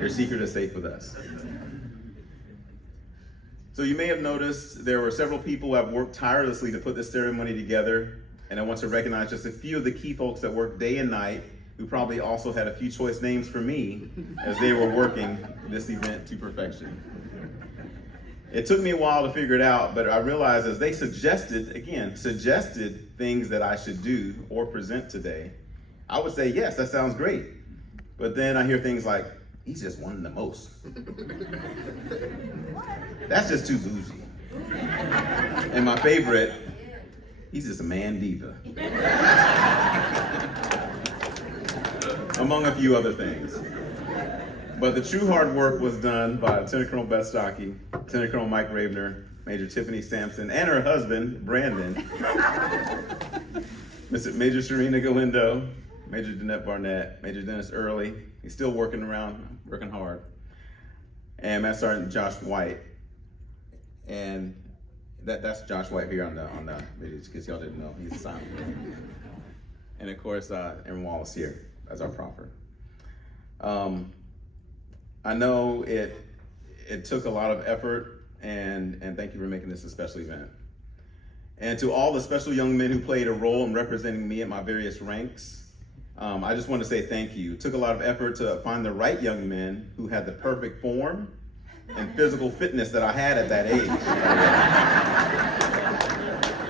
Your secret is safe with us. So you may have noticed there were several people who have worked tirelessly to put this ceremony together, and I want to recognize just a few of the key folks that worked day and night, who probably also had a few choice names for me as they were working this event to perfection. It took me a while to figure it out, but I realized as they suggested things that I should do or present today, I would say, yes, that sounds great. But then I hear things like, he's just wanting the most. That's just too bougie. And my favorite, he's just a man diva. Among a few other things. But the true hard work was done by Lieutenant Colonel Beth Stockey, Lieutenant Colonel Mike Ravener, Major Tiffany Sampson, and her husband, Brandon, Major Sharina Galindo, Major Danette Barnett, Major Dennis Early, he's still working hard, and Master Sergeant Josh White, and that's Josh White here on the video, because y'all didn't know, he's a silent. And of course, Aaron Wallace here as our proffer. I know it took a lot of effort, and thank you for making this a special event. And to all the special young men who played a role in representing me at my various ranks, I just want to say thank you. It took a lot of effort to find the right young men who had the perfect form and physical fitness that I had at that age.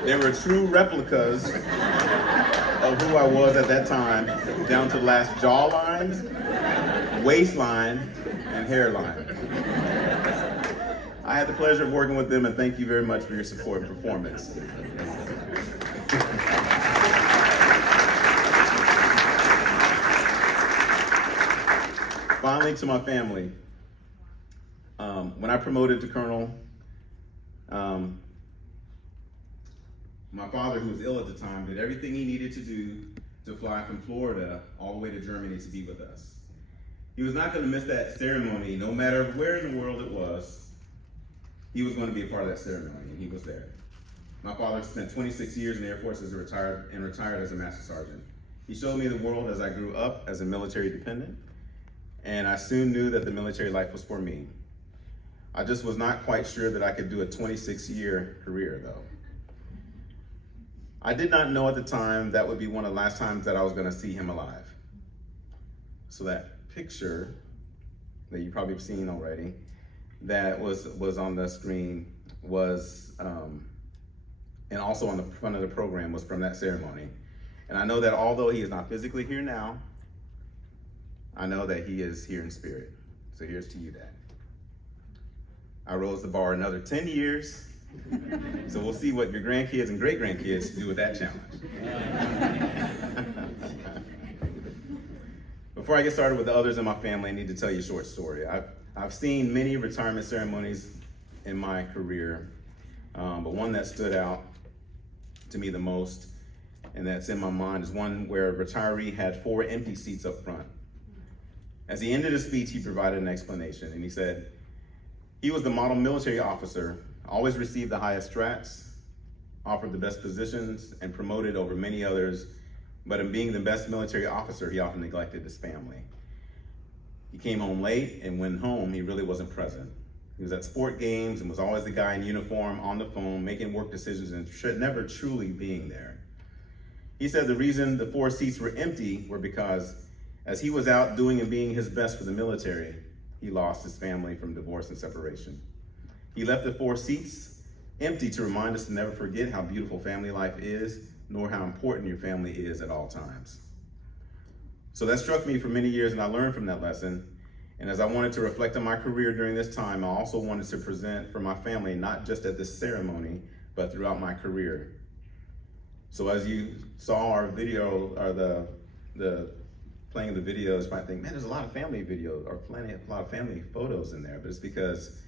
They were true replicas of who I was at that time, down to the last jawline, waistline, and hairline. I had the pleasure of working with them, and thank you very much for your support and performance. Finally, to my family, when I promoted to colonel, my father, who was ill at the time, did everything he needed to do to fly from Florida all the way to Germany to be with us. He was not going to miss that ceremony, no matter where in the world it was. He was going to be a part of that ceremony, and he was there. My father spent 26 years in the Air Force as a retired as a Master Sergeant. He showed me the world as I grew up as a military dependent, and I soon knew that the military life was for me. I just was not quite sure that I could do a 26-year career, though. I did not know at the time that would be one of the last times that I was going to see him alive. So that picture that you probably have seen already, that was on the screen, was, and also on the front of the program, was from that ceremony. And I know that although he is not physically here now, I know that he is here in spirit. So here's to you, Dad. I rose the bar another 10 years, so we'll see what your grandkids and great-grandkids do with that challenge. Before I get started with the others in my family, I need to tell you a short story. I've seen many retirement ceremonies in my career, but one that stood out to me the most, and that's in my mind, is one where a retiree had 4 empty seats up front. As he ended his speech, he provided an explanation, and he said, he was the model military officer, always received the highest strats, offered the best positions, and promoted over many others, but in being the best military officer, he often neglected his family. He came home late, and when home, he really wasn't present. He was at sport games and was always the guy in uniform, on the phone, making work decisions, and never truly being there. He said the reason the 4 seats were empty were because as he was out doing and being his best for the military, he lost his family from divorce and separation. He left the 4 seats empty to remind us to never forget how beautiful family life is, nor how important your family is at all times. So that struck me for many years, and I learned from that lesson. And as I wanted to reflect on my career during this time, I also wanted to present for my family, not just at this ceremony, but throughout my career. So as you saw our video, or the playing of the videos, you might think, man, there's a lot of family videos, or a lot of family photos in there, but it's because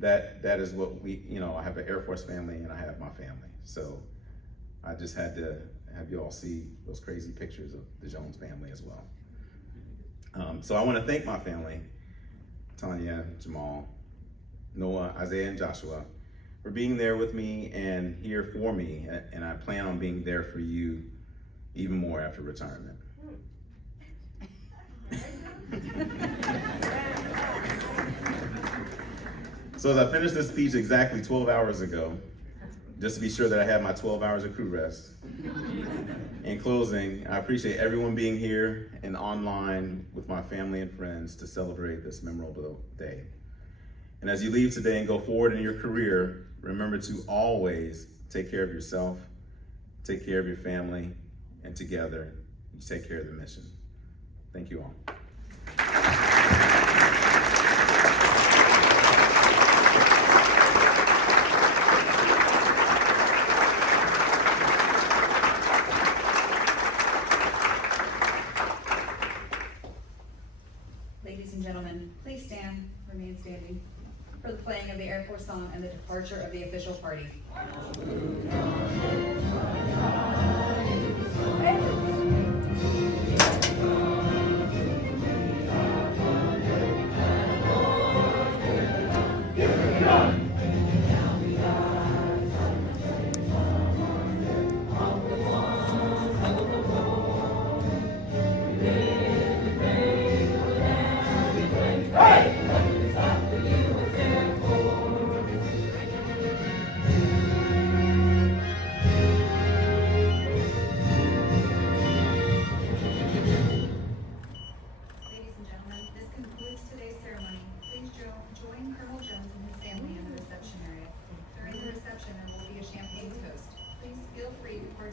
that is what we, I have an Air Force family and I have my family. So I just had to have you all see those crazy pictures of the Jones family as well. So I want to thank my family, Tanya, Jamal, Noah, Isaiah, and Joshua, for being there with me and here for me, and I plan on being there for you even more after retirement. So as I finished this speech exactly 12 hours ago, just to be sure that I had my 12 hours of crew rest. In closing, I appreciate everyone being here and online with my family and friends to celebrate this memorable day. And as you leave today and go forward in your career, remember to always take care of yourself, take care of your family, and together, you take care of the mission. Thank you all. Ladies and gentlemen, please stand, remain standing, for the playing of the Air Force song and the departure of the official party. Hey.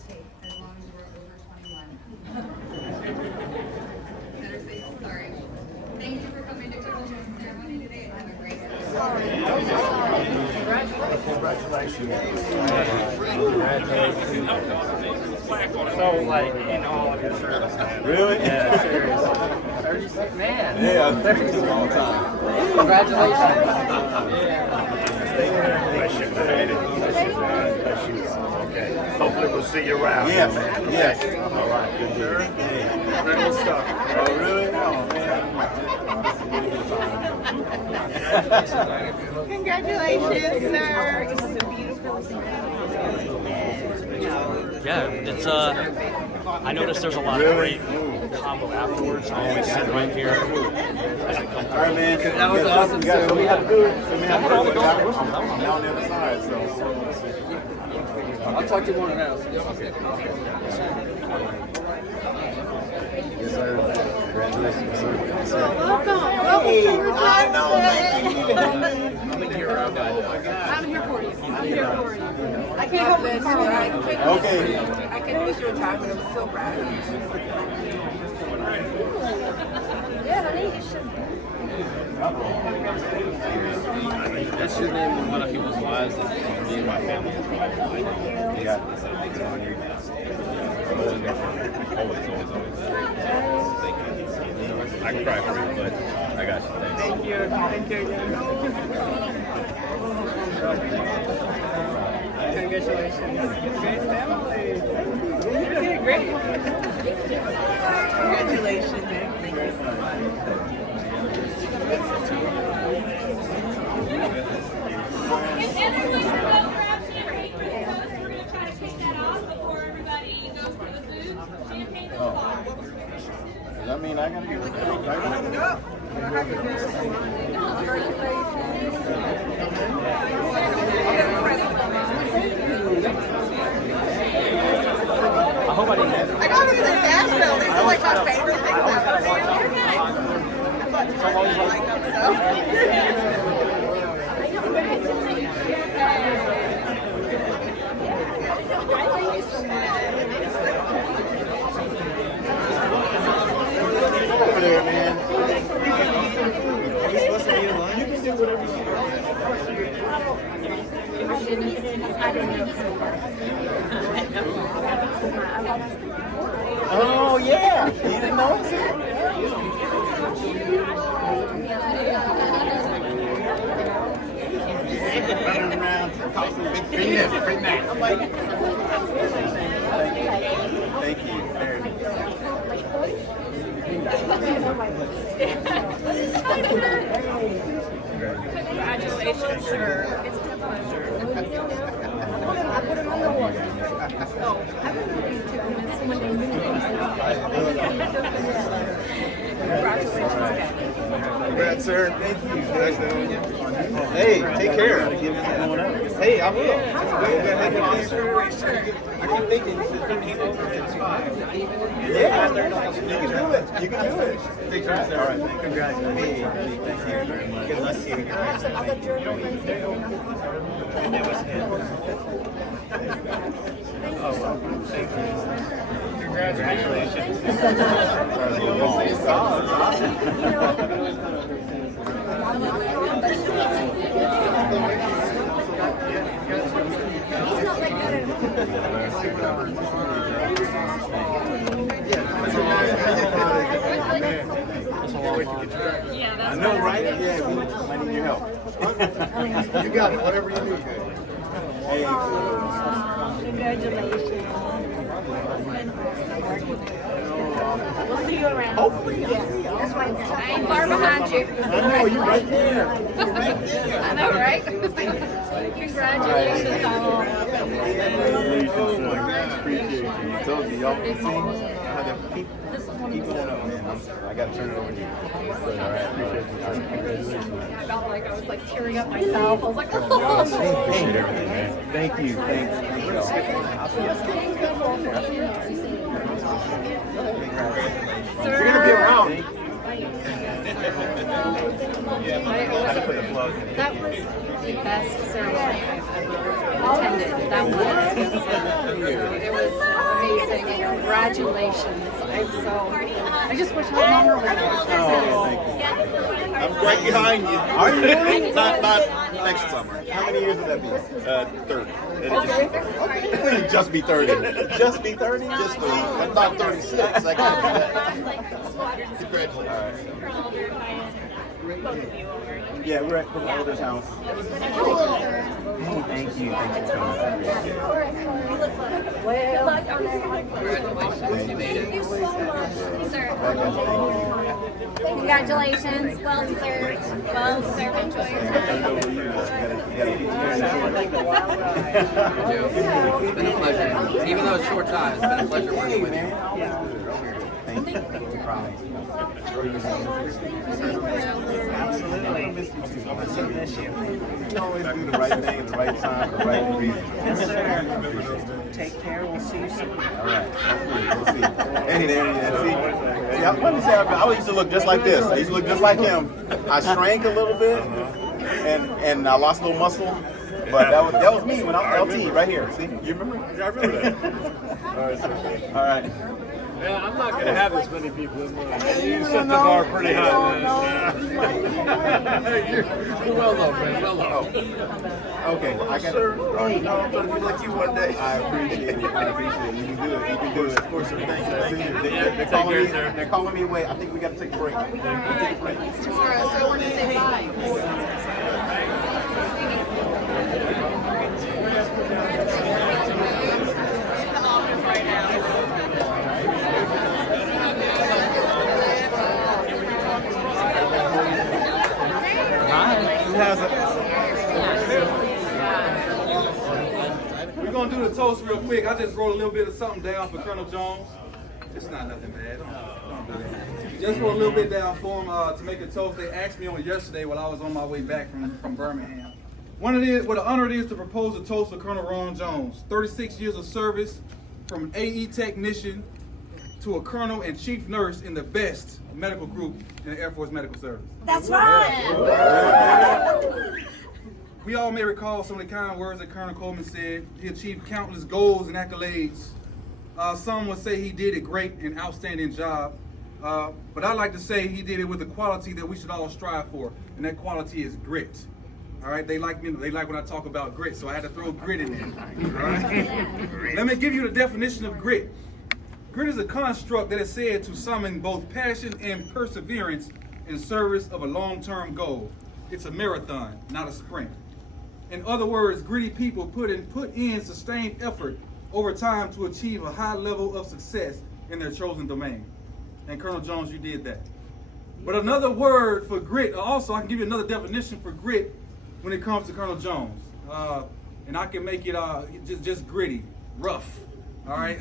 tape, as long as you are over 21. Better safe than sorry. Thank you for coming to Colonel Jones' ceremony today. Have a great day. So, like, in all of your service, man. Really? Yeah, serious. 36, man. Yeah, 36 a long time. Congratulations. Bless you, man. Bless you. Okay. Hopefully we'll see you around. Yes, man. yes. All right, good deal. Incredible stuff. Oh, really? Congratulations, sir. This is a beautiful Yeah, it's I noticed there's a lot of great combo afterwards. I always sit right here. All right, man. That was awesome, sir. We have to do it. I mean, I'm down the other side, so. I'll talk to you one else. Okay. Yes, sir. Congratulations, sir. Yes, sir. Welcome. I know. I'm a hero, guys. I'm here for you. I'm here for you. I can't help this. Okay. I can miss your time, but I'm so proud of you. Yeah, honey, you should. That should name one of people's lives that me and my family has You got this. always. I can cry for you, but I got you. Thanks. Thank you. Thank you. Congratulations. Great family. You're doing great. Congratulations, man. Thank you so much. If everyone can go grab champagne for the toast, we're going to try to take that off before everybody goes to the food. Champagne for the bar. Does that mean I gotta get the I hope I didn't. I got these in Nashville. These are like my favorite things ever. I thought you might like them, so. over there, man. Are we supposed to be alone? You can do whatever you want. Oh, yeah. You didn't know running around tossing big this. I'm like, thank you. Very Congratulations, sir. It's been a pleasure. I put him on the wall. Oh, I wouldn't be too honest when they move Congratulations. Congrats, sir. Thank you. Nice knowing you. Hey, take care. Hey, I will. Go ahead and I keep thinking you came over since 5. Yeah, you can do it. You can do it. Take care, sir. All right. Congratulations. Thank you very much. Good luck to you. I have some other journal things that Thank you. Congratulations. I know, right? Yeah, I need your help. You got it, whatever you need. Hey, Congratulations. We'll see you around. Hopefully. Yes. That's right. I ain't far behind you. I know, you're right there. You're right there. I know, right? Congratulations, Paul. Oh my God, appreciate you. I told you, y'all can see. I had to keep that up, man. I got to turn it over to you. All right, appreciate you. Congratulations. I felt like I was like tearing up myself. I was like, Appreciate everything, man. Thank you. Thanks. You're going to be around. That was the best ceremony I've ever attended. That was, it was congratulations. I just wish I had longer with I'm right behind you. Are you really? Not next summer. How many years would that be? 30. Okay. Just be 30. Just be 30? Just 30. I'm not 36. I can't do that. Congratulations. Yeah, we're at promoter's house. Thank you. Thank you so much. Good luck on Congratulations. Well deserved. Well deserved. Enjoy your time. It's been a pleasure. Even though it's short time, it's been a pleasure working with you. Thank you. Absolutely. You always do the right thing at the right time for the right reason. Yes, sir. Take care. We'll see you soon. All right. Hopefully, we'll see. Hey, there he is. See, let me say, I used to look just like this. I used to look just like him. I shrank a little bit, and I lost a little muscle. But that was me when I was LT right here. See, you remember? Yeah, I remember that. All right. Yeah, I'm not going to have as many people in mine. You set the bar pretty high. You're well known, man. Well known. Okay, I got Sir, no, I'm trying to be like you one day. I appreciate it. You can do it. You can do it. Of course, sir. Thank you. They're calling me away. I think we got to take a break. We'll take a break. Tomorrow, so I want to say bye. We're gonna do the toast real quick. I just wrote a little bit of something down for Colonel Jones. It's not nothing bad. Don't do that. Just wrote a little bit down for him to make a toast. They asked me on yesterday while I was on my way back from Birmingham. What an honor it is to propose a toast for Colonel Ron Jones. 36 years of service, from an AE technician to a colonel and chief nurse in the best medical group in the Air Force Medical Service. That's right. We all may recall some of the kind words that Colonel Coleman said. He achieved countless goals and accolades. Some would say he did a great and outstanding job. But I like to say he did it with the quality that we should all strive for, and that quality is grit. All right, they like when I talk about grit, so I had to throw grit in there. All right? Let me give you the definition of grit. Grit is a construct that is said to summon both passion and perseverance in service of a long-term goal. It's a marathon, not a sprint. In other words, gritty people put in sustained effort over time to achieve a high level of success in their chosen domain. And Colonel Jones, you did that. But another word for grit, also I can give you another definition for grit when it comes to Colonel Jones. And I can make it just gritty, rough. All right,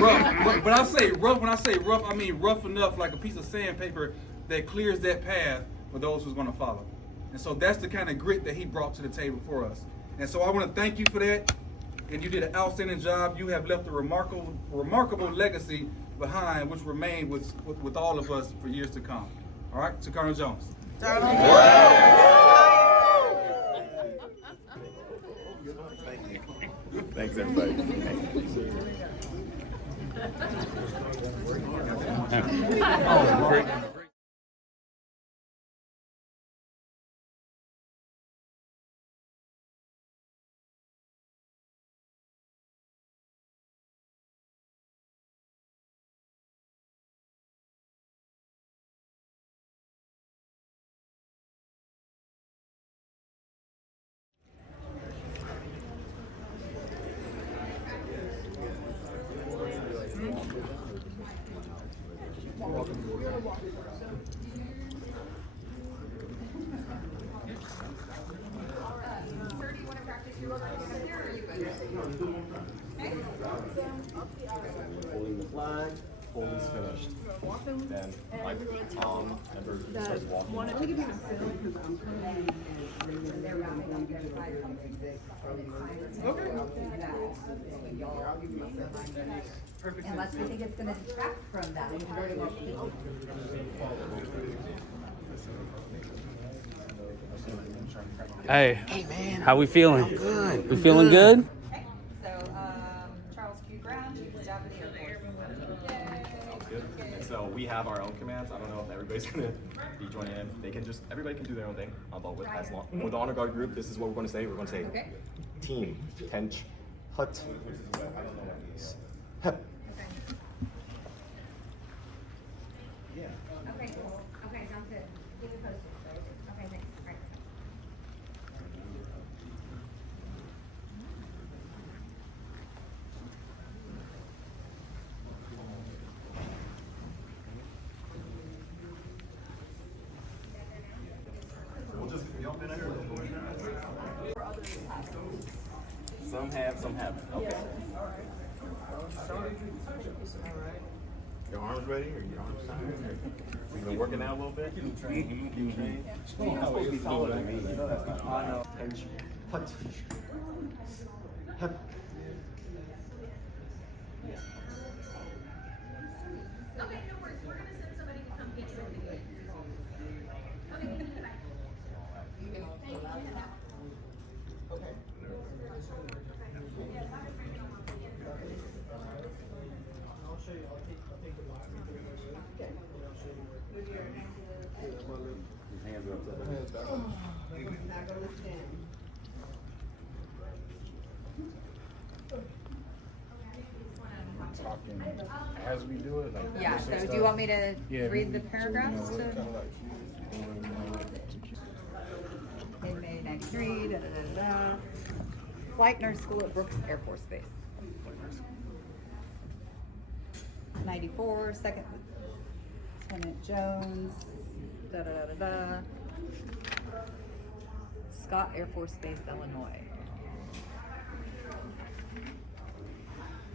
rough. But I say rough. When I say rough, I mean rough enough, like a piece of sandpaper that clears that path for those who's going to follow. And so that's the kind of grit that he brought to the table for us. And so I want to thank you for that. And you did an outstanding job. You have left a remarkable legacy behind, which remained with all of us for years to come. All right, to Colonel Jones. Thank you. Thanks, everybody. Holding the flag, holding's finished. Then, like Tom, ever starts walking. Unless we think it's going to detract from that. Hey. Hey, man. How we feeling? I'm good. We feeling good? So, Charles Q. Brown, Chief of Staff of the Air Force. Sounds good. And so we have our own commands. I don't know if everybody's gonna be joining in. They can just, everybody can do their own thing. But with the honor guard group, this is what we're gonna say. We're gonna say, team, tench, hut, hep. Okay, cool. Okay, sounds good. Keep it posted. Okay, thanks. All right. We'll just jump in here. Some have, some haven't. Okay. Your arms ready or your arms tired? We've been working out a little bit. You trained. You're supposed to be taller than me. You know that's not. I know. Pinch, hut, hep. Okay, no worries. We're gonna send somebody to come get you. Okay, bye. Talking as we do it. Like, Yeah, so do you want me to read the paragraphs to? Inmate 93, da da da da. Flight nurse school at Brooks Air Force Base. 94, second Lieutenant Jones, da da da da da. Scott Air Force Base, Illinois.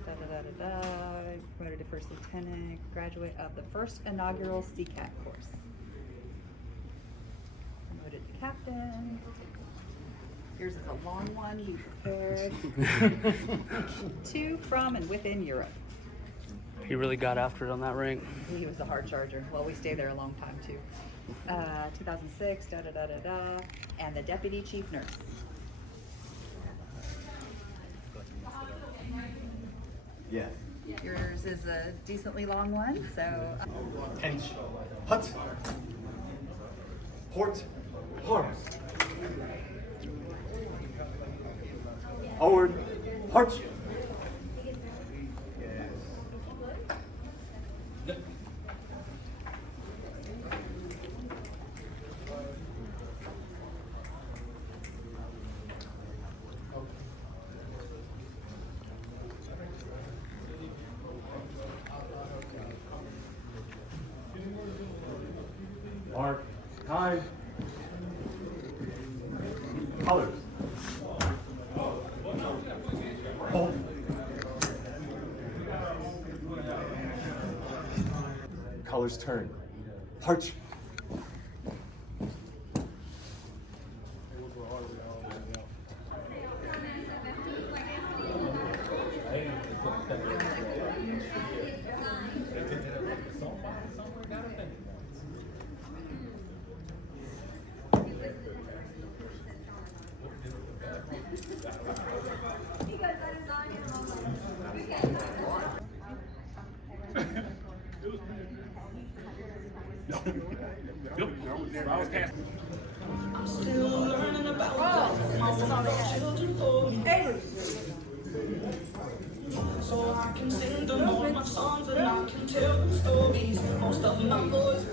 Da da da da da. Promoted to first lieutenant, graduate of the first inaugural CCAT course. Promoted to captain. Yours is a long one, you prepared. To, from, and within Europe. He really got after it on that rank. He was a hard charger. Well, we stayed there a long time too. 2006, da da da da da. And the deputy chief nurse. Yeah. Yours is a decently long one, so. Pinch, hut, port, arms. Forward, march. Mark, time, colors. Hold. Colors turn. March. I'm still learning about children for me. So I can sing them all my songs and I can tell stories. Most of my boys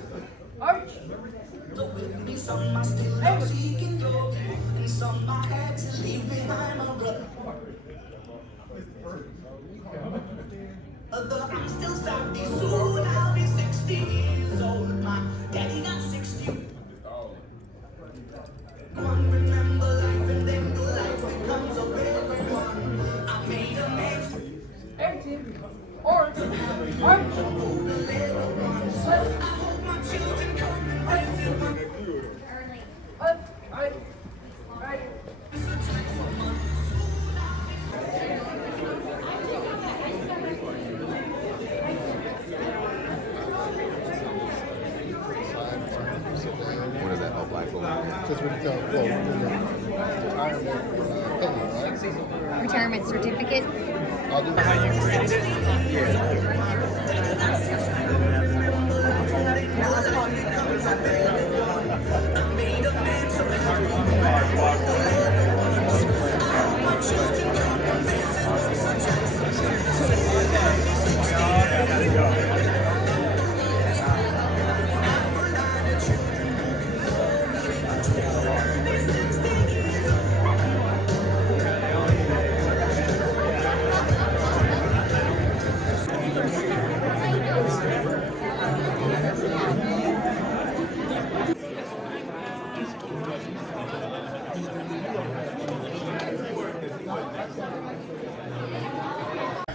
so with me, some I still don't seek and go, and some I had to leave behind my brother. Although I'm still 70, soon I'll be 60 years old. My daddy got 60. Go on, remember life, and then the life becomes of everyone. I made a mess. I hope my children come and raise them. What is that? Oh, black hole. Just what you tell, well, retirement, penny, right? retirement certificate. I'll do How you created it?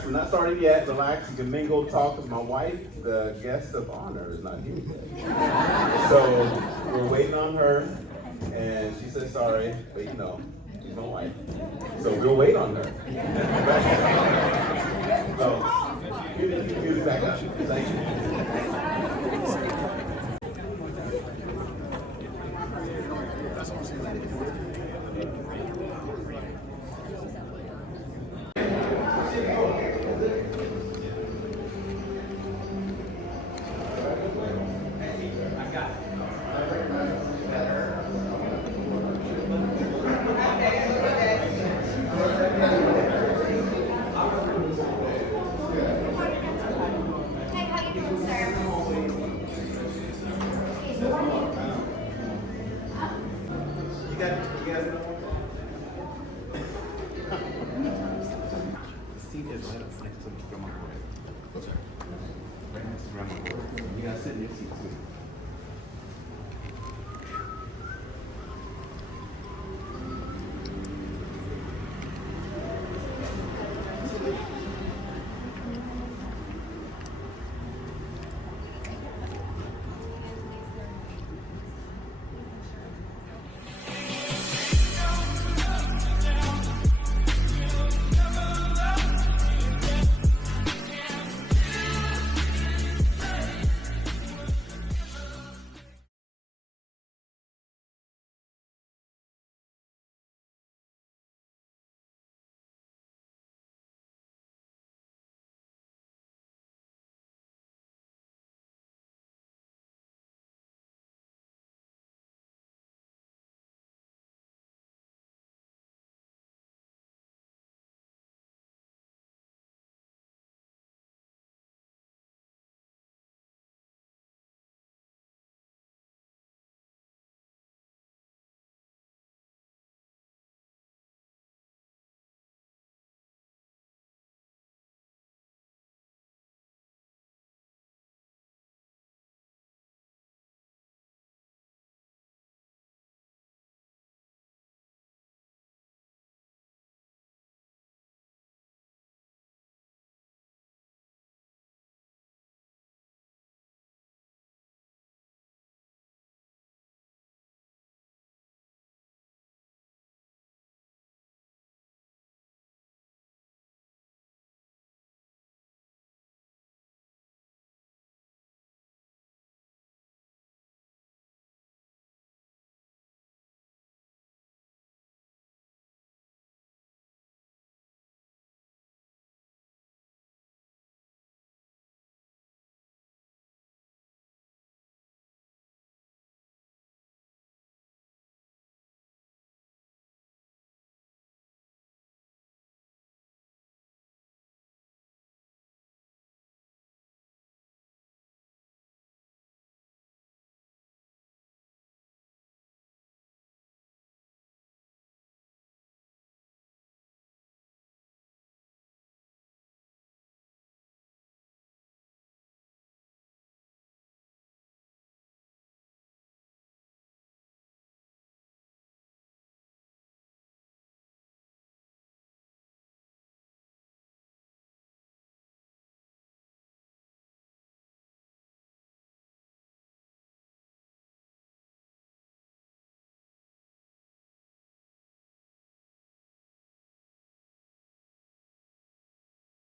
We're not started yet. Relax. You can mingle, talk with my wife. The guest of honor is not here yet. So we're waiting on her, and she said sorry, but you know, she's my wife. So we'll wait on her. So here's back up. Thank you. Hey, how you doing, sir? You guys know? The seat is right up next to Grandma. Right next to Grandma. You gotta sit in your seat too.